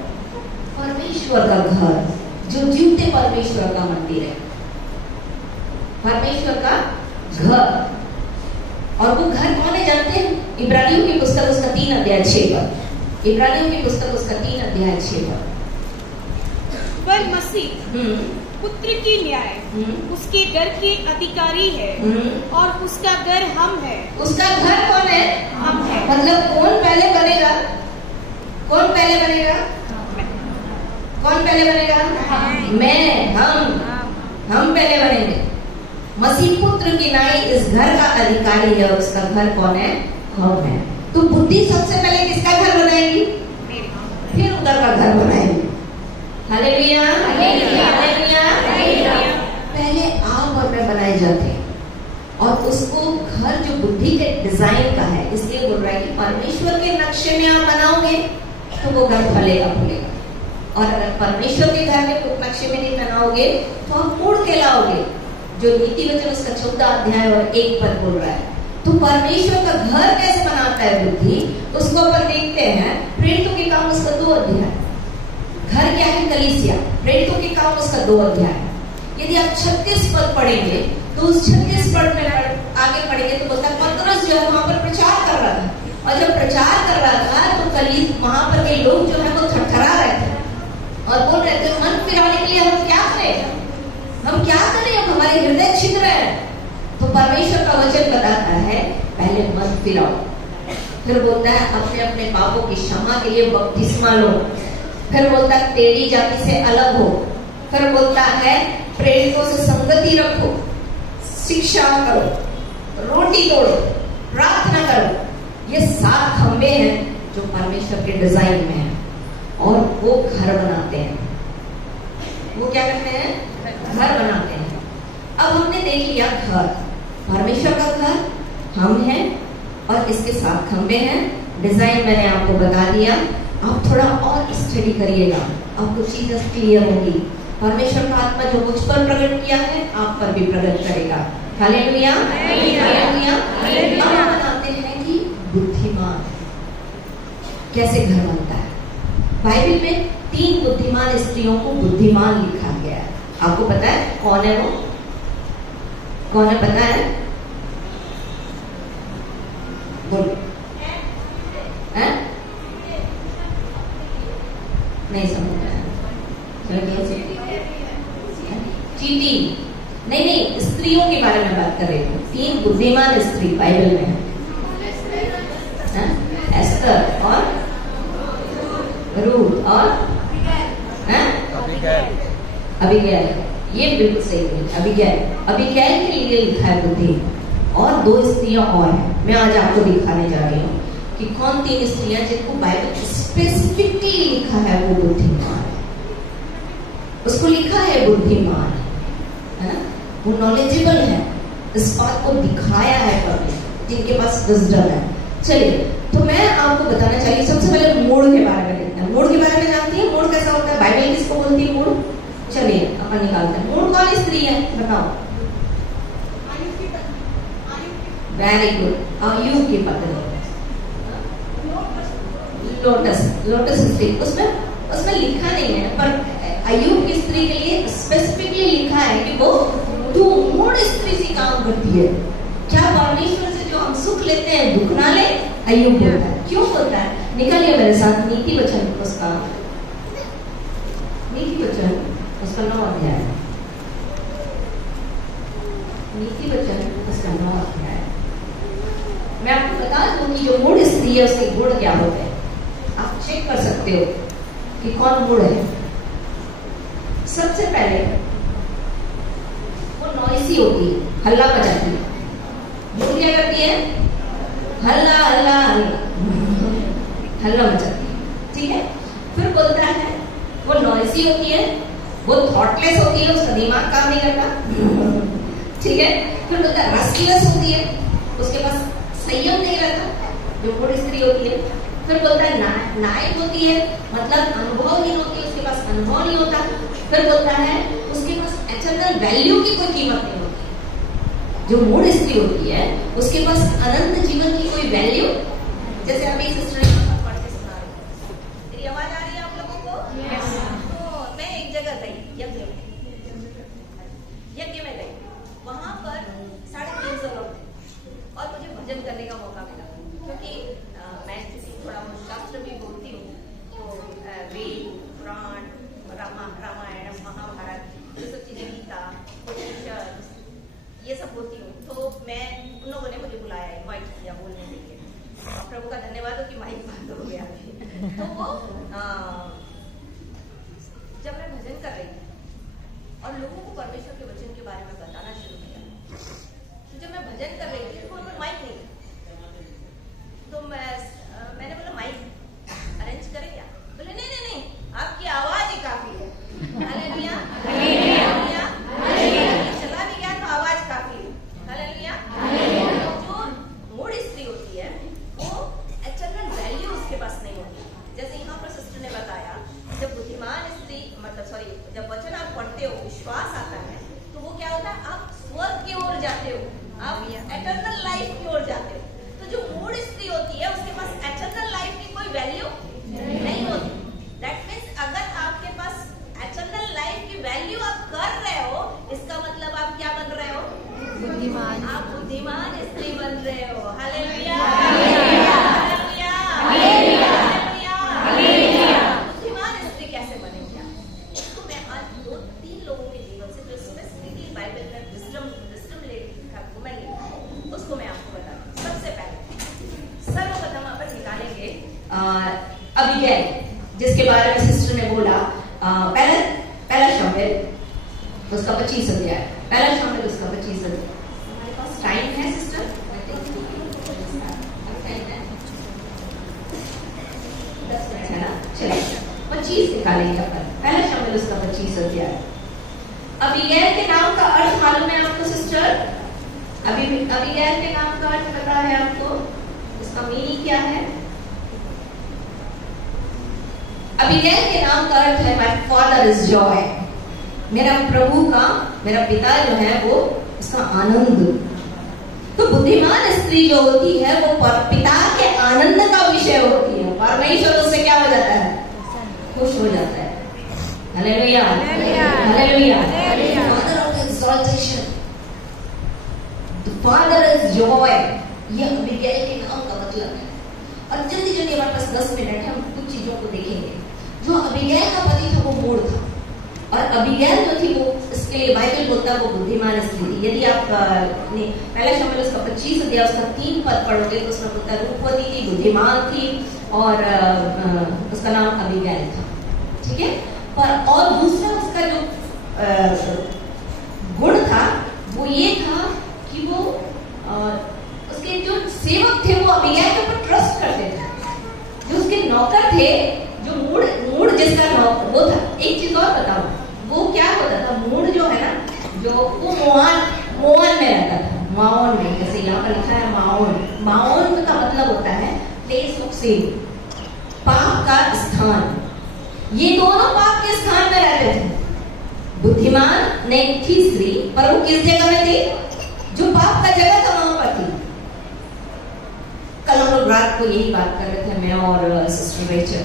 परमेश्वर का घर, जो जीवते परमेश्वर का मंदिर है, परमेश्वर का घर। और वो घर कौन है जानते हैं? इब्रानियों की पुस्तक उसका 3 अध्याय 6 पद, इब्रानियों की पुस्तक उसका 3 अध्याय 6 पद। पर मसीह पुत्र की न्याय उसके घर के अधिकारी है और उसका घर हम है। उसका घर कौन है? हम है। मतलब कौन पहले बनेगा? कौन पहले बनेगा? कौन पहले बनेगा? मैं, हम पहले बनेंगे। मसीह पुत्र की नाई इस घर का अधिकारी है और उसका घर कौन है? हम है। तो बुद्धि सबसे पहले किसका घर बनाएगी? फिर उधर का घर बनाएगी। Hallelujah, hallelujah. पहले आप और मैं बनाए जाते हैं और उसको घर जो बुद्धि के डिजाइन का है, इसलिए बोल रहा है कि परमेश्वर के नक्शे में आप बनाओगे तो वो घर फलेगा फूलेगा, और अगर परमेश्वर के घर में नक्शे में नहीं बनाओगे तो आप मुड़ के लाओगे। जो नीति वचन उसका 14 अध्याय और 1 पद बोल रहा है। तो परमेश्वर का घर कैसे बनाता है बुद्धि, उसको अपन देखते हैं प्रेरितों के काम उसका 2 अध्याय। घर क्या है? कलीसिया। प्रेरितों के काम उसका 2 अध्याय। यदि आप 36 पद पढ़ेंगे तो उस 36 पद में आगे पढ़ेंगे तो बोलता है पतरस जो है वहां पर प्रचार कर रहा था, और जब प्रचार कर रहा था तो वहां पर के लोग जो है वो थरथरा रहे थे और बोल रहे थे मन फिराने के लिए हम क्या करें, हम क्या करें, अब हमारे हृदय छिद रहे हैं। तो परमेश्वर का वचन बताता है पहले मन फिराओ, फिर बोलता है अपने अपने पापों की क्षमा के लिए बपतिस्मा लो, फिर बोलता है टेढ़ी जाति से अलग हो, फिर बोलता है प्रेरितों से संगति रखो, शिक्षा करो, रोटी तोड़ो, प्रार्थना करो। ये 7 खंबे हैं जो परमेश्वर के डिजाइन में है और वो घर बनाते हैं। वो क्या करते हैं? घर बनाते हैं। अब हमने देख लिया घर, परमेश्वर का घर हम हैं और इसके 7 खंबे हैं। डिजाइन मैंने आपको बता दिया, आप थोड़ा और स्टडी करिएगा, आपको चीजें क्लियर होगी। परमेश्वर का आत्मा जो मुझ पर प्रकट किया है आप पर भी प्रकट करेगा। Hallelujah, hallelujah. अब हम बनाते हैं कि बुद्धिमान, कैसे घर बनता है। बाइबल में 3 बुद्धिमान स्त्रियों को बुद्धिमान लिखा गया है। आपको पता है कौन है वो? कौन है पता है? बोलो। नहीं समझ में आया। चीटी नहीं, स्त्रियों के बारे में बात कर रही हूँ। 3 बुद्धिमान स्त्री बाइबल में है। एस्तर और रूथ और अबीगैल। ये बिल्कुल सही है। अबीगैल के लिए लिखा है बुद्धि। और 2 स्त्रियां और हैं। मैं आज आपको दिखाने जा रही हूँ कि कौन 3 स्त्रियां जिनको बाइबल स्पेसिफिकली लिखा है वो बुद्धिमान है। उसको लिखा है बुद्धिमान, है ना, वो नॉलेजेबल है, इस बात को दिखाया है परमेश्वर, जिनके पास विजडम है। चलिए, तो मैं आपको बताना चाहिए सबसे पहले मूड के बारे में देखते हैं। मूड के बारे में जानती है? मूड कैसा होता है? बाइबल किसको बोलती है मूड? चलिए अपन निकालते हैं। मूड कौन स्त्री है बताओ? वेरी गुड, आयुब की पत्नी लोटस स्त्री। उसमें लिखा नहीं है, पर अय्यूब की स्त्री के लिए स्पेसिफिकली लिखा है कि वो तू मूड स्त्री से काम करती है। क्या परमेश्वर से जो हम सुख लेते हैं दुख ना ले? अय्यूब बोलता है। क्यों बोलता है? निकलिए मेरे साथ नीति वचन उसका 9 अध्याय। नीति वचन उसका 9 अध्याय। मैं आपको बता दूं कि जो मूड स्त्री है उसके गुण क्या होते हैं। आप चेक कर सकते हो कि कौन मूड है। सबसे पहले वो नॉइसी होती है, हल्ला मचाती है। मूड क्या करती है? हल्ला हल्ला हल्ला हल्ला मचाती है, ठीक है। फिर बोलता है वो नॉइसी होती है, वो थॉटलेस होती है, उसका दिमाग काम नहीं करता, ठीक है। फिर बोलता है रेस्टलेस होती है, उसके पास संयम नहीं रहता, जो मूड स्त्री होती है। फिर बोलता है नाइक होती है, मतलब अनुभवहीन होती है, उसके पास अनुभव नहीं होता। फिर बोलता है उसके पास एटर्नल वैल्यू की कोई कीमत नहीं होती। जो मूड स्त्री होती है उसके पास अनंत जीवन की कोई वैल्यू, जैसे अभी सिस्टर पढ़ के सुना रही हूँ, मेरी आवाज आ रही है आप लोगों को? yes. तो मैं एक जगह गई, यज्ञ में गई। वहां पर 350 लोग थे और मुझे भजन करने का मौका मिला, क्योंकि मैं थोड़ा शास्त्र भी बोलती हूँ, तो वेद पुराण रामायण महाभारत ये सब चीजें, गीता ये सब बोलती हूँ। तो मैं उन लोगों ने मुझे बुलाया, इनवाइट किया बोलने के लिए। प्रभु का धन्यवाद हो कि माइक बंद हो गया। तो वो जब मैं भजन कर रही थी और लोगों को परमेश्वर के वचन के बारे में बताना शुरू किया, तो जब मैं भजन कर रही थी तो वहाँ पर माइक नहीं, तो मैंने बोला माइक अरेंज करें क्या? बोले नहीं, आपकी आवाज ही काफी है। हालेलुया, हालेलुया, चला भी गया तो आवाज काफी है। हालेलुया। जो मूड स्त्री होती है वो एटर्नल वैल्यू उसके पास नहीं होती। जैसे यहाँ पर सिस्टर ने बताया, जब बुद्धिमान स्त्री जब वचन आप पढ़ते हो, विश्वास आता है, तो वो क्या होता है? आप स्वर्ग की ओर जाते हो, आप एटर्नल लाइफ की ओर जाते हो। तो जो मूड स्त्री होती है उसके पास एटर्नल लाइफ की कोई वैल्यू नहीं होती। दैट मीन्स अगर आपके पास एटर्नल लाइफ की वैल्यू आप कर रहे हो, इसका मतलब आप क्या बन रहे हो? बुद्धिमान। आप बुद्धिमान स्त्री बन रहे हो। Hallelujah, hallelujah, hallelujah. बुद्धिमान स्त्री कैसे बनेगी आप? तो मैं आज 2-3 लोगों के जीवन से जो स्पेसिफिकली बाइबल में विजडम का वुमेन लिखा है, उसको मैं आपको बता दूं। सबसे पहले सर्वप्रथम अपन निकालेंगे अबीगैल, जिसके बारे में सिस्टर ने बोला। पहला शामिल उसका 25 अध्याय। पहला शामिल उसका 25 अध्याय। हमारे पास टाइम है सिस्टर? है ना? चलिए 25 निकालेंगे अपन। पहला शामिल उसका 25 अध्याय। अबीगैल के नाम का अर्थ मालूम है आपको सिस्टर? अबीगैल के नाम का अर्थ पता है आपको? इसका मीनिंग क्या है? अबीगैल के नाम का अर्थ है माय फादर इज जॉय। मेरा प्रभु का, मेरा पिता जो है वो उसका आनंद। तो बुद्धिमान स्त्री जो होती है वो पिता के आनंद का विषय होती है, परमेश्वर खुश हो जाता है। Hallelujah, hallelujah. Father of exaltation, the father is Joy, ये अबीगैल के नाम का मतलब है। और जल्दी जल्दी हमारे पास 10 मिनट है, हम कुछ चीजों को देखेंगे। जो अबीगैल का पति था वो मूढ़ था, और अबीगैल जो थी वो, इसके लिए बाइबल बोलता है वो बुद्धिमान स्त्री थी। यदि आप पहला शमूएल उसका 25 अध्याय उसका 3 पद पढ़ोगे तो उसमें बोलता है रूपवती थी, बुद्धिमान थी, और उसका नाम अबीगैल था। ठीक है। और दूसरा उसका जो गुण था वो ये था कि वो उसके जो सेवक थे वो अबीगैल के ऊपर ट्रस्ट करते थे। जो उसके नौकर थे, जो मूढ़ जिसका वो था। एक चीज और बताऊं, वो क्या होता था, मूढ़ जो है ना, जो वो मोआन में रहता था, माओन में, जैसे यहाँ पर लिखा है माओन। माओन का मतलब होता है प्लेस ऑफ सिन, पाप का स्थान। ये दोनों पाप के स्थान में रहते थे। बुद्धिमान नहीं थी स्त्री, पर वो किस जगह में थी, जो पाप का जगह था वहां पर थी। कल हम लोग रात को यही बात कर रहे थे, मैं और सिस्टर रेचल,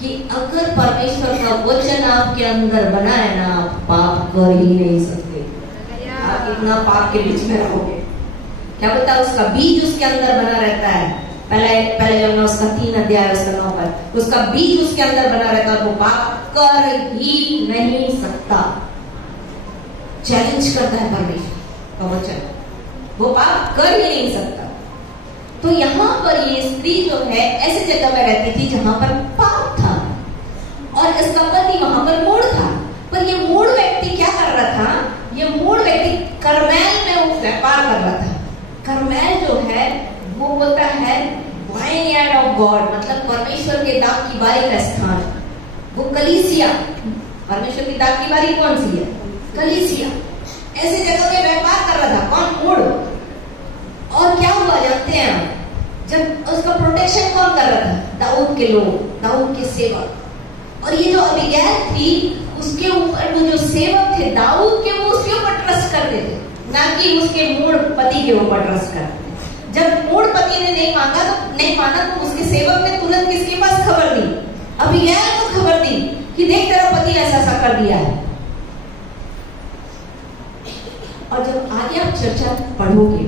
कि अगर परमेश्वर का वचन आपके अंदर बना है ना, आप पाप कर ही नहीं सकते। आप इतना पाप के बीच में रहोगे। क्या बोलता है, उसका बीज उसके अंदर बना रहता है। पहले यूहन्ना उसका 3 अध्याय उसका 9 पर, उसका बीज उसके अंदर बना रहता है, वो पाप कर ही नहीं सकता। चैलेंज करता है परमेश्वर का वचन, वो पाप कर ही नहीं सकता। तो यहाँ पर ये स्त्री जो है ऐसी जगह में रहती थी जहां पर पाप था, और इसका पति वहां पर मूढ़ था। पर ये मूढ़ व्यक्ति क्या कर रहा था, ये मूढ़ व्यक्ति करमेल में वो व्यापार कर रहा था। करमेल जो है वो बोलता है वाइनयार्ड ऑफ गॉड, मतलब परमेश्वर के दाख की बारी का स्थान। वो कलीसिया, परमेश्वर की दाख की बारी कौन सी है, कलीसिया। ऐसी जगह में व्यापार कर रहा था कौन, मूढ़। और क्या हुआ जानते हैं आप, जब उसका प्रोटेक्शन कौन कर रहा था, दाऊद के लोग, दाऊद के सेवक। और ये जो अबीगैल थी उसके ऊपर वो जो सेवक थे दाऊद के, वो उसके ऊपर ट्रस्ट करते थे, ना कि उसके मूढ़ पति के ऊपर ट्रस्ट करते थे। जब मूढ़ पति ने नहीं माना तो उसके सेवक ने तुरंत किसके पास खबर दी, अबीगैल को खबर दी कि देख तेरा पति ऐसा कर दिया है। और जब आगे आप चर्चा पढ़ोगे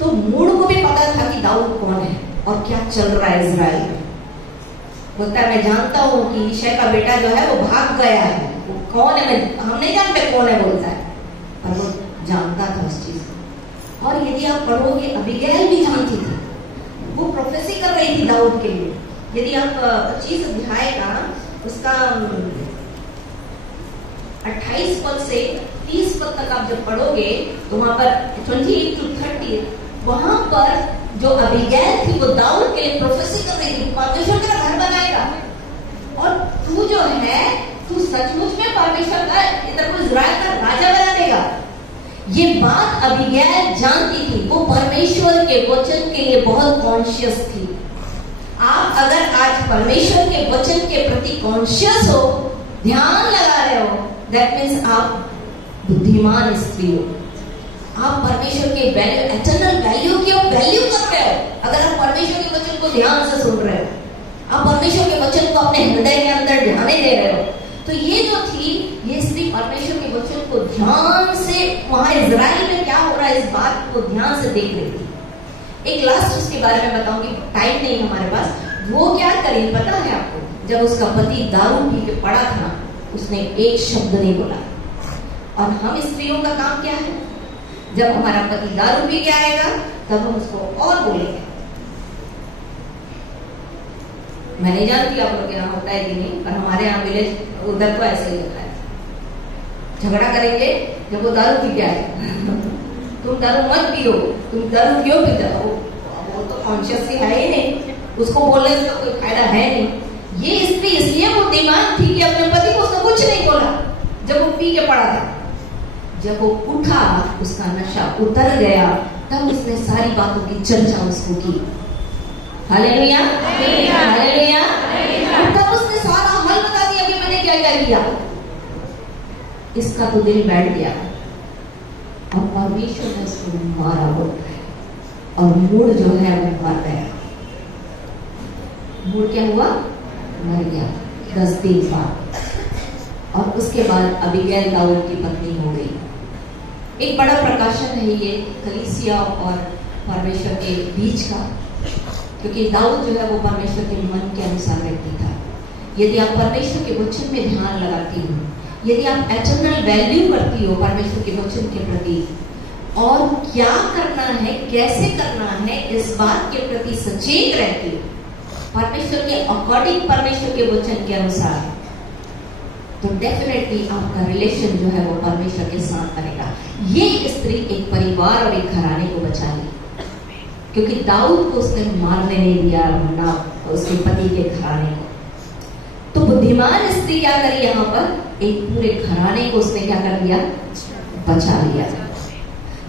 तो मूढ़ को भी पता था कि दाऊद कौन है और क्या चल रहा है इजराइल में। बोलता है मैं जानता हूं कि यिशै का बेटा जो है वो भाग गया है, वो कौन है हम नहीं जानते कौन है, बोलता है, पर वो जानता था उस चीज को। और यदि आप पढ़ोगे अबीगैल भी जानती थी, वो प्रोफेसी कर रही थी दाऊद के लिए। यदि आप 25 अध्याय का उसका 28 पद से 30 पद तक आप जब पढ़ोगे तो वहां पर 28 to 30 वहां पर जो अबीगैल थी वो दाऊद के लिए प्रोफेसी कर रही थी, परमेश्वर तेरा घर बनाएगा और तू जो है तू सचमुच में परमेश्वर का इधर को इजराइल का राजा बना देगा। ये बात अबीगैल जानती थी, वो परमेश्वर के वचन के लिए बहुत कॉन्शियस थी। आप अगर आज परमेश्वर के वचन के प्रति कॉन्शियस हो, ध्यान लगा रहे हो, दैट मीन्स आप बुद्धिमान स्त्री हो। आप परमेश्वर के वैल्यू, एटर्नल वैल्यू की वैल्यू कर रहे हो। अगर आप परमेश्वर के वचन को ध्यान से सुन रहे हो, आप परमेश्वर के वचन को अपने हृदय के अंदर ध्यान दे रहे हो, तो ये जो थी ये स्त्री परमेश्वर के वचन को ध्यान से, वहां इजराइल में क्या हो रहा है इस बात को ध्यान से देख रही थी। एक लास्ट उसके बारे में बताऊंगी, टाइम नहीं हमारे पास। वो क्या करी पता है आपको, जब उसका पति दारू पी के पड़ा था उसने एक शब्द नहीं बोला। और हम स्त्रियों का काम क्या है, जब हमारा पति दारू पी के आएगा तब हम उसको और बोलेंगे। मैं नहीं जानती आप लोग के यहाँ होता है कि नहीं, पर हमारे यहाँ विलेज उधर तो ऐसे ही होता है। झगड़ा करेंगे जब वो दारू पी के आएगा तुम दारू मत पियो, तुम दारू क्यों पीते हो, वो तो कॉन्शियस है ही नहीं, उसको बोलने से तो कोई फायदा है नहीं। ये स्त्री इसलिए बुद्धिमान थी कि अपने पति को उसने कुछ नहीं बोला जब वो पी के पड़ा था। जब वो उठा, उसका नशा उतर गया, तब उसने सारी बातों की चर्चा उसको की। Hallelujah, hallelujah. तब उसने सारा हल बता दिया कि मैंने क्या क्या किया। इसका तो दिल बैठ गया और परमेश्वर ने उसको मारा हो, और मूड जो है वो मर गया। मूड क्या हुआ, मर गया। 10 दिन बाद, और उसके बाद अबीगैल दाऊद की पत्नी हो गई। एक बड़ा प्रकाशन है ये कलीसिया और परमेश्वर के बीच का, क्योंकि दाऊद जो है वो परमेश्वर के मन के अनुसार व्यक्ति था। यदि आप परमेश्वर के वचन में ध्यान लगाती हो, यदि आप एटर्नल वैल्यू करती हो परमेश्वर के वचन के प्रति, और क्या करना है, कैसे करना है, इस बात के प्रति सचेत रहती हो परमेश्वर के अकॉर्डिंग, परमेश्वर के वचन के अनुसार, तो डेफिनेटली आपका रिलेशन जो है वो परमेश्वर के साथ बनेगा। ये स्त्री एक परिवार और एक घराने को बचा ली, क्योंकि दाऊद को उसने मारने नहीं दिया, ना उसके पति के घराने को। तो बुद्धिमान स्त्री क्या करी यहाँ पर, एक पूरे घराने को उसने क्या कर दिया, बचा लिया।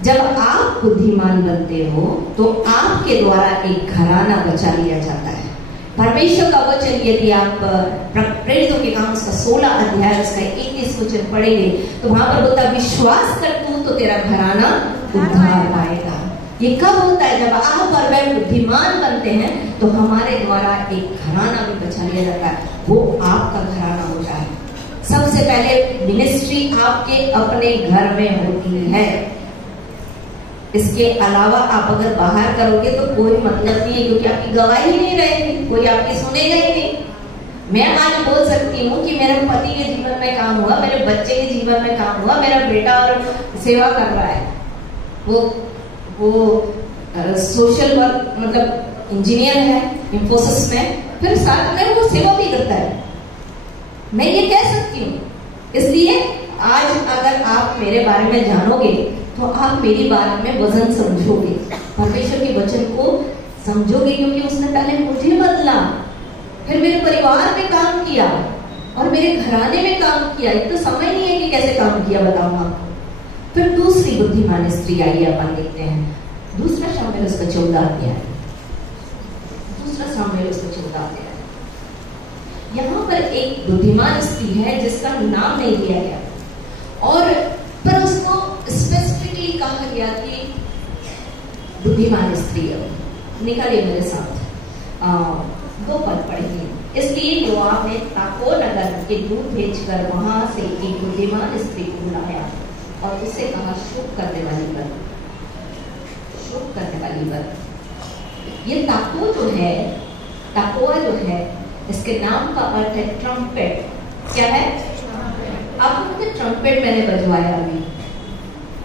जब आप बुद्धिमान बनते हो तो आपके द्वारा एक घराना बचा लिया जाता है। परमेश्वर का वचन यदि आप प्रेरितों के काम उसका 16 अध्याय उसका 21 वचन पढ़ेंगे तो वहां पर होता विश्वास कर तो तेरा घराना उद्धार पाएगा। ये कब होता है, जब आप और मैं बुद्धिमान बनते हैं तो हमारे द्वारा एक घराना भी बचा लिया जाता है, वो आपका घराना होता है। सबसे पहले मिनिस्ट्री आपके अपने घर में होती है। इसके अलावा आप अगर बाहर करोगे तो कोई मतलब नहीं है, क्योंकि आपकी गवाही नहीं रहेगी, कोई आपकी सुनेगा ही नहीं। मैं आज बोल सकती हूँ कि मेरे पति के जीवन में काम हुआ, मेरे बच्चे के जीवन में काम हुआ, मेरा बेटा और सेवा कर रहा है, वो सोशल वर्क मतलब इंजीनियर है इंफोसिस में, फिर साथ में वो सेवा भी करता है। मैं ये कह सकती हूँ, इसलिए आज अगर आप मेरे बारे में जानोगे तो आप मेरी बात में वजन समझोगे, परमेश्वर के वचन को समझोगे, क्योंकि उसने पहले मुझे बदला, फिर मेरे परिवार में काम किया और मेरे घराने में काम किया। इतना समय नहीं है कि कैसे काम किया बताऊं आपको। फिर दूसरी बुद्धिमान स्त्री आई, अपन देखते हैं दूसरा शामुएल उसका 14 अध्याय, दूसरा शामुएल उसका 14 अध्याय। यहाँ पर एक बुद्धिमान स्त्री है जिसका नाम नहीं लिया गया, और पर उसको स्पेसिफिकली कहा गया कि बुद्धिमान स्त्री है। निकालिए मेरे साथ 2 पद पढ़ेंगे। इसलिए योआब ने ताकोर नगर के दूत भेजकर वहां से एक बुद्धिमान स्त्री को बुलाया और उससे कहा, शुभ करने वाली बर, शुभ करने वाली बर। ये ताको जो है, ताकोआ जो है, इसके नाम का अर्थ है ट्रम्पेट। क्या है? आपको पता है ट्रम्पेट मैंने बजवाया अभी।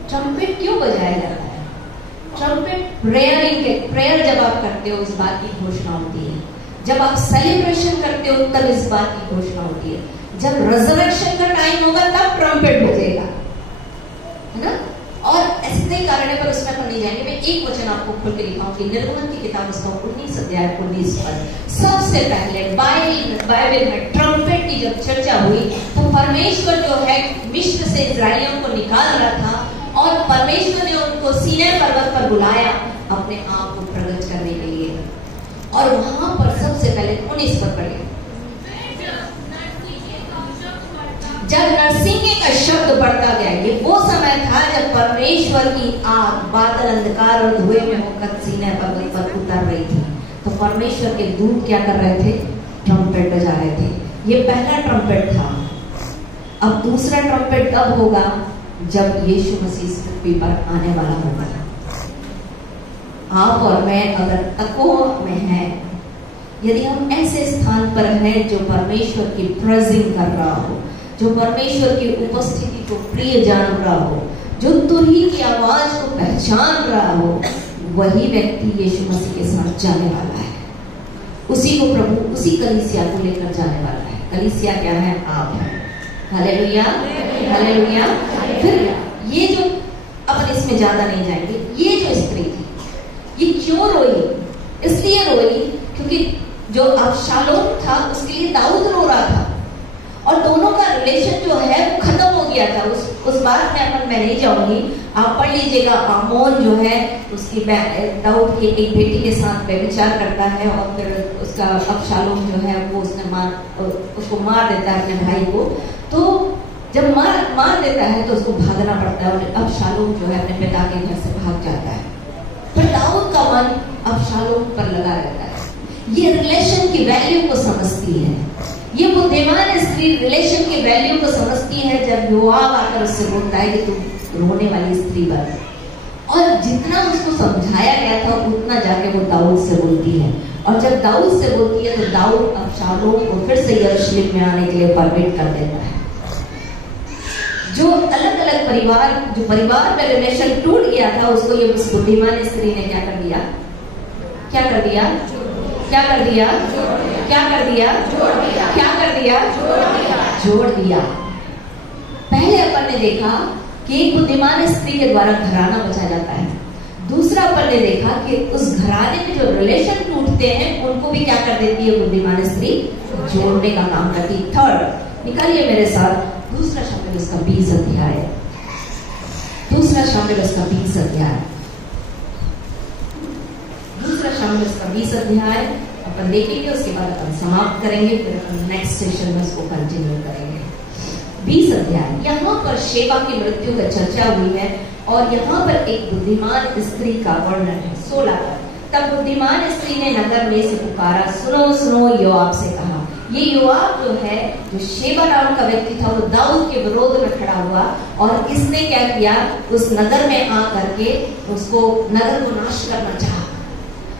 ट्रम्पेट क्यों बजाया जाता है? ट्रम्पेट प्रेयर जब आप करते हो उस बात की घोषणा होती है, जब आप सेलिब्रेशन करते हो तब इस बात की घोषणा होती है, जब रिजरेक्शन का टाइम होगा तब ट्रम्पेट बजेगा, है ना। और ऐसे कई कारण है, पर उसमें अपन नहीं जाएंगे। मैं एक वचन आपको खोल के दिखाऊंगी, निर्गमन की किताब उसका 19 अध्याय 19 पद। सबसे पहले बाइबल में ट्रम्पेट की जब चर्चा हुई तो परमेश्वर जो है मिस्र से इस्राएलियों को निकाल रहा था और परमेश्वर ने उनको सीनै पर्वत पर बुलाया अपने आप को प्रकट करने के लिए, और वहां पर सबसे पहले 19 पद पढ़े, जब नरसिंगे का शब्द बढ़ता गया। ये वो समय था जब परमेश्वर की आग बादल, अंधकार और धुएं में होकर सीनै पर्वत पर उतर रही थी। तो परमेश्वर के दूत क्या कर रहे थे? ट्रम्पेट बजा रहे थे। ये पहला ट्रम्पेट था। अब दूसरा ट्रम्पेट कब होगा? जब यीशु मसीह पृथ्वी पर आने वाला होगा। आप और मैं अगर तकवा में हैं, यदि हम ऐसे स्थान पर हैं जो परमेश्वर की प्रेजिंग कर रहा हो, जो परमेश्वर की उपस्थिति को प्रिय जान रहा हो, जो तुरही की आवाज को पहचान रहा हो, वही व्यक्ति यीशु मसीह के साथ जाने वाला है। उसी को प्रभु उसी कलीसिया को लेकर जाने वाला है। कलीसिया क्या है? आप हैं। Hallelujah, hallelujah. फिर ये जो, अपन इसमें ज्यादा नहीं जाएंगे, ये जो स्त्री थी ये क्यों रोई? इसलिए रोई क्योंकि जो अबशालोम था उसके लिए दाऊद रो रहा था, और दोनों का रिलेशन जो है वो खत्म हो गया था। उस बात में मैं नहीं जाऊंगी, आप पढ़ लीजिएगा। आमोन जो है उसकी दाऊद की एक बेटी के साथ व्यभिचार करता है, और फिर उसका अबशालोम जो है वो उसको मार देता है अपने भाई को। तो जब मार देता है तो उसको भागना पड़ता है, और अबशालोम जो है अपने पिता के घर से भाग जाता है। फिर दाऊद का मन अबशालोम पर लगा रहता है। ये रिलेशन की वैल्यू को समझती है, ये बुद्धिमान स्त्री रिलेशन के वैल्यू को समझती है जब योआब आकर उससे बोलता है कि तुम रोने वाली स्त्री बन, और जितना उसको समझाया गया था उतना जाके वो दाऊद से बोलती है, और जब दाऊद से बोलती है तो दाऊद अबशालोम को फिर से यरूशलेम में आने के लिए परमिट कर देता है। जो अलग अलग परिवार में रिलेशन टूट गया था उसको ये बुद्धिमान स्त्री ने क्या कर दिया? क्या कर दिया? क्या कर दिया? क्या कर दिया? क्या कर दिया? जोड़ दिया। पहले अपन ने देखा कि एक बुद्धिमान स्त्री के द्वारा घराना बचा जाता है, दूसरा अपन ने देखा कि उस घराने में जो रिलेशन टूटते हैं उनको भी क्या कर देती है बुद्धिमान स्त्री? जोड़ने का काम करती। थर्ड, निकालिए मेरे साथ दूसरा शामिल उसका 20 अध्याय, दूसरा शामिल उसका 20 अध्याय, दूसरा शामिल उसका 20 अध्याय अपन देखेंगे, उसके बाद अपन समाप्त करेंगे, फिर अपन नेक्स्ट सेशन में उसको कंटिन्यू करेंगे। 20 अध्याय, यहाँ पर शेबा की मृत्यु का चर्चा हुई है और यहाँ पर एक बुद्धिमान स्त्री का वर्णन है। 16 तब बुद्धिमान स्त्री ने नगर में से पुकारा, सुनो सुनो, योआब से कहा। ये योआब जो है, जो शेबा नाम का व्यक्ति था, वो दाऊद के विरोध में खड़ा हुआ और इसने क्या किया? उस नगर में आ करके उसको नगर को नाश करना चाहा,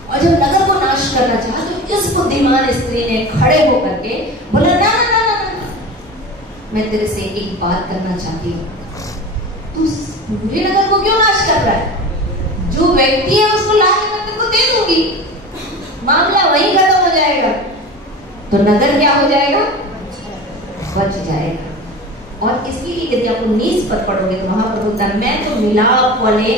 और जब नगर को नाश करना चाहा तो इस बुद्धिमान स्त्री ने खड़े होकर के बोला, ना ना ना ना ना, मैं तेरे से एक बात करना चाहती हूँ, तू पूरे नगर को क्यों नाश कर रहा है? जो व्यक्ति है उसको लाके मैं तेरे को दे दूंगी, मामला वहीं खत्म हो जाएगा, तो नगर क्या हो जाएगा? बच जाएगा। और इसके लिए यदि आप 19 पद पढ़ोगे तो वहां पर होता है, मैं तो मिलाप वाले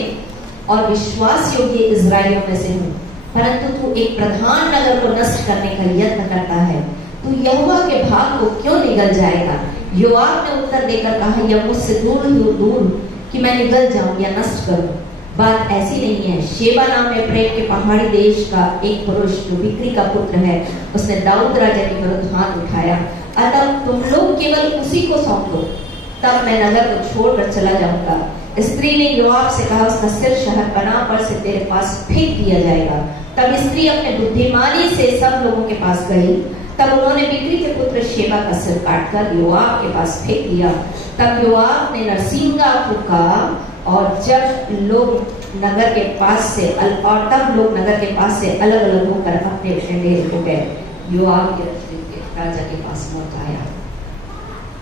और विश्वास योग्य इजराइलियों में से हूँ, परंतु तू एक प्रधान नगर को नष्ट करने का यत्न करता है, तू यहोवा के भाग को क्यों निगल जाएगा? योआब ने उत्तर देकर कहा, यह मुझसे दूर कि मैं निगल जाऊं या नष्ट करूं। बात ऐसी नहीं है। शेबा नाम में प्रेम के पहाड़ी देश का एक पुरुष जो बिक्री का पुत्र है, उसने दाऊद राजा के विरुद्ध हाथ उठाया, अतः तुम लोग केवल उसी को सौंप दो, तब मैं नगर को छोड़कर चला जाऊंगा। स्त्री ने योआब से कहा, उसका सिर शहरपनाह पर से तेरे पास फेंक दिया जाएगा। तब स्त्री अपने बुद्धिमानी से सब लोगों के पास गई, तब उन्होंने बिक्री के पुत्र शेबा का सिर काटकर योआब के पास फेंक दिया। तब योआब ने नरसिंगा फूंका और तब लोग नगर के पास से अलग अलग होकर अपने अपने डेरे को गए। योआब के राजा के पास मौत आया।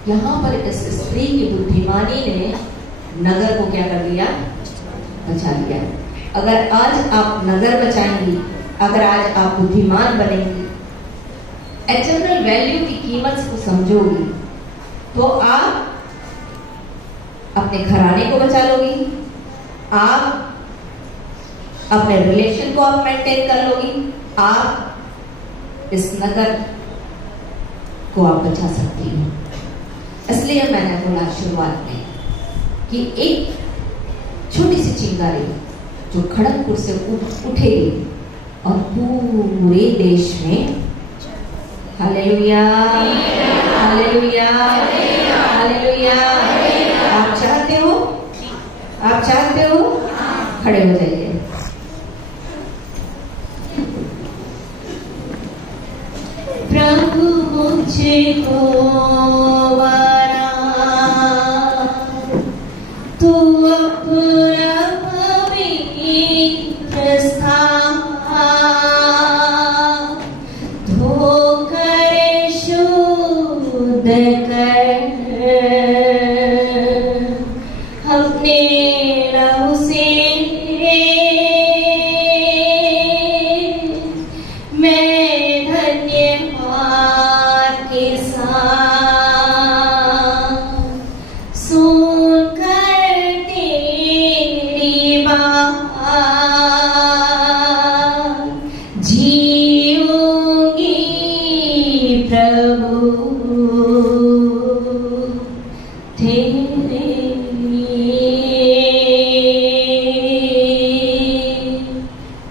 यहाँ पर इस स्त्री की बुद्धिमानी ने नगर को क्या कर लिया? बचा लिया। अगर आज आप नगर बचाएंगी, अगर आज आप बुद्धिमान बनेंगी, एटर्नल वैल्यू की कीमत को समझोगी, तो आप अपने घराने को बचा लोगी, आप अपने रिलेशन को आप मेंटेन कर लोगी, आप इस नगर को आप बचा सकती हो। इसलिए मैंने बोला शुरुआत में कि एक छोटी सी चिंगारी जो खड़गपुर से उठेगी और पूरे देश में हालेलुया हालेलुया हालेलुया। आप चाहते हो? आप चाहते हो? खड़े हो जाइए। प्रभु मुझको बना तू अपना पवित्र स्थान धोकर शुद्ध कर अपने लहू से मैं धन्यवाद के साथ सुनकर तेरी बात जीऊंगी प्रभु तेरे।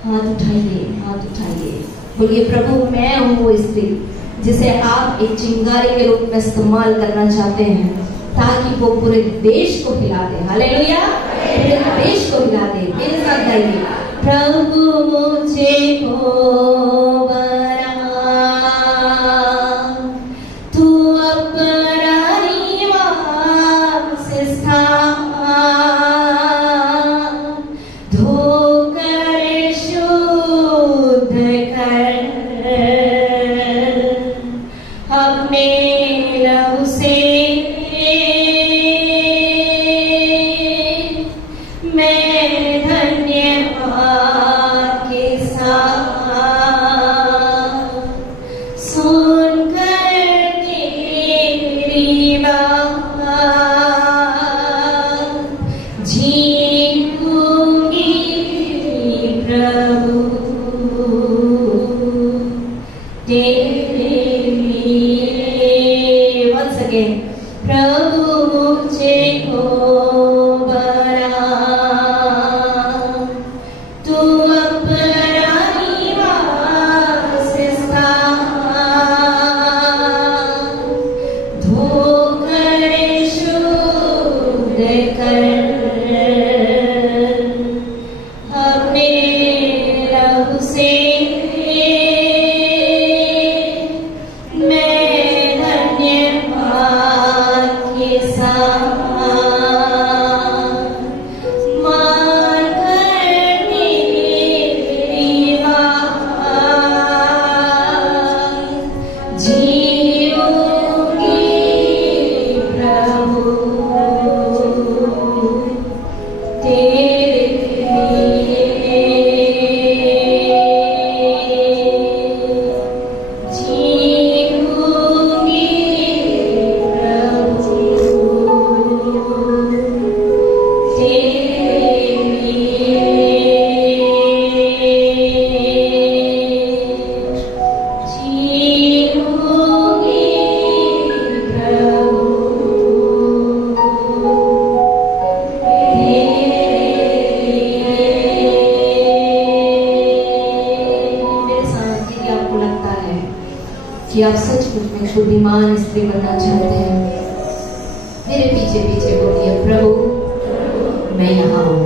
हाथ उठाइए, बोलिए प्रभु मैं हूँ वो स्त्री जिसे आप एक चिंगारी के रूप में इस्तेमाल करना चाहते हैं ताकि वो पूरे देश को हिला दे। हालेलुया, पूरे देश को हिला दे। मेरे साथ गाइए, प्रभु मुझे को बना अपने लहू से मैं धन्यवाद के साथ सुनकर तेरी बात जीऊंगी प्रभु तेरे लिए। once again प्रभु मुझे को बना तू अपना निवास स्थान धोकर शुद्ध कर अपने लहू से मैं धन्यवाद के साथ मान कर तेरी बात जीऊंगी प्रभु तेरे लिए जीऊंगी प्रभु तेरे लिए जीऊंगी प्रभु मेरे साथ यदि आपको लगता है कि आप सचमुच में बुद्धिमान स्त्री बनना चाहते हैं, मेरे पीछे पीछे बोलिए प्रभु मैं यहाँ हूँ,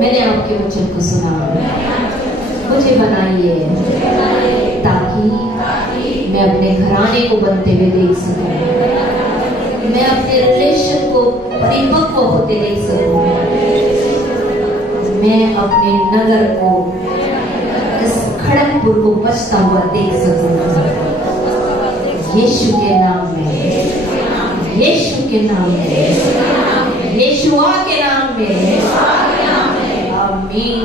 मैंने आपके वचन को सुना, मुझे बनाइए ताकि मैं अपने घराने को बनते हुए देख सकूं, मैं अपने रिलेशन को परिपक्व होते देख सकूं, मैं अपने नगर को इस खड़गपुर को बचता हुआ देख सकूं। यीशु के नाम में, यीशु के नाम में, यीशुआ के नाम में, आमीन।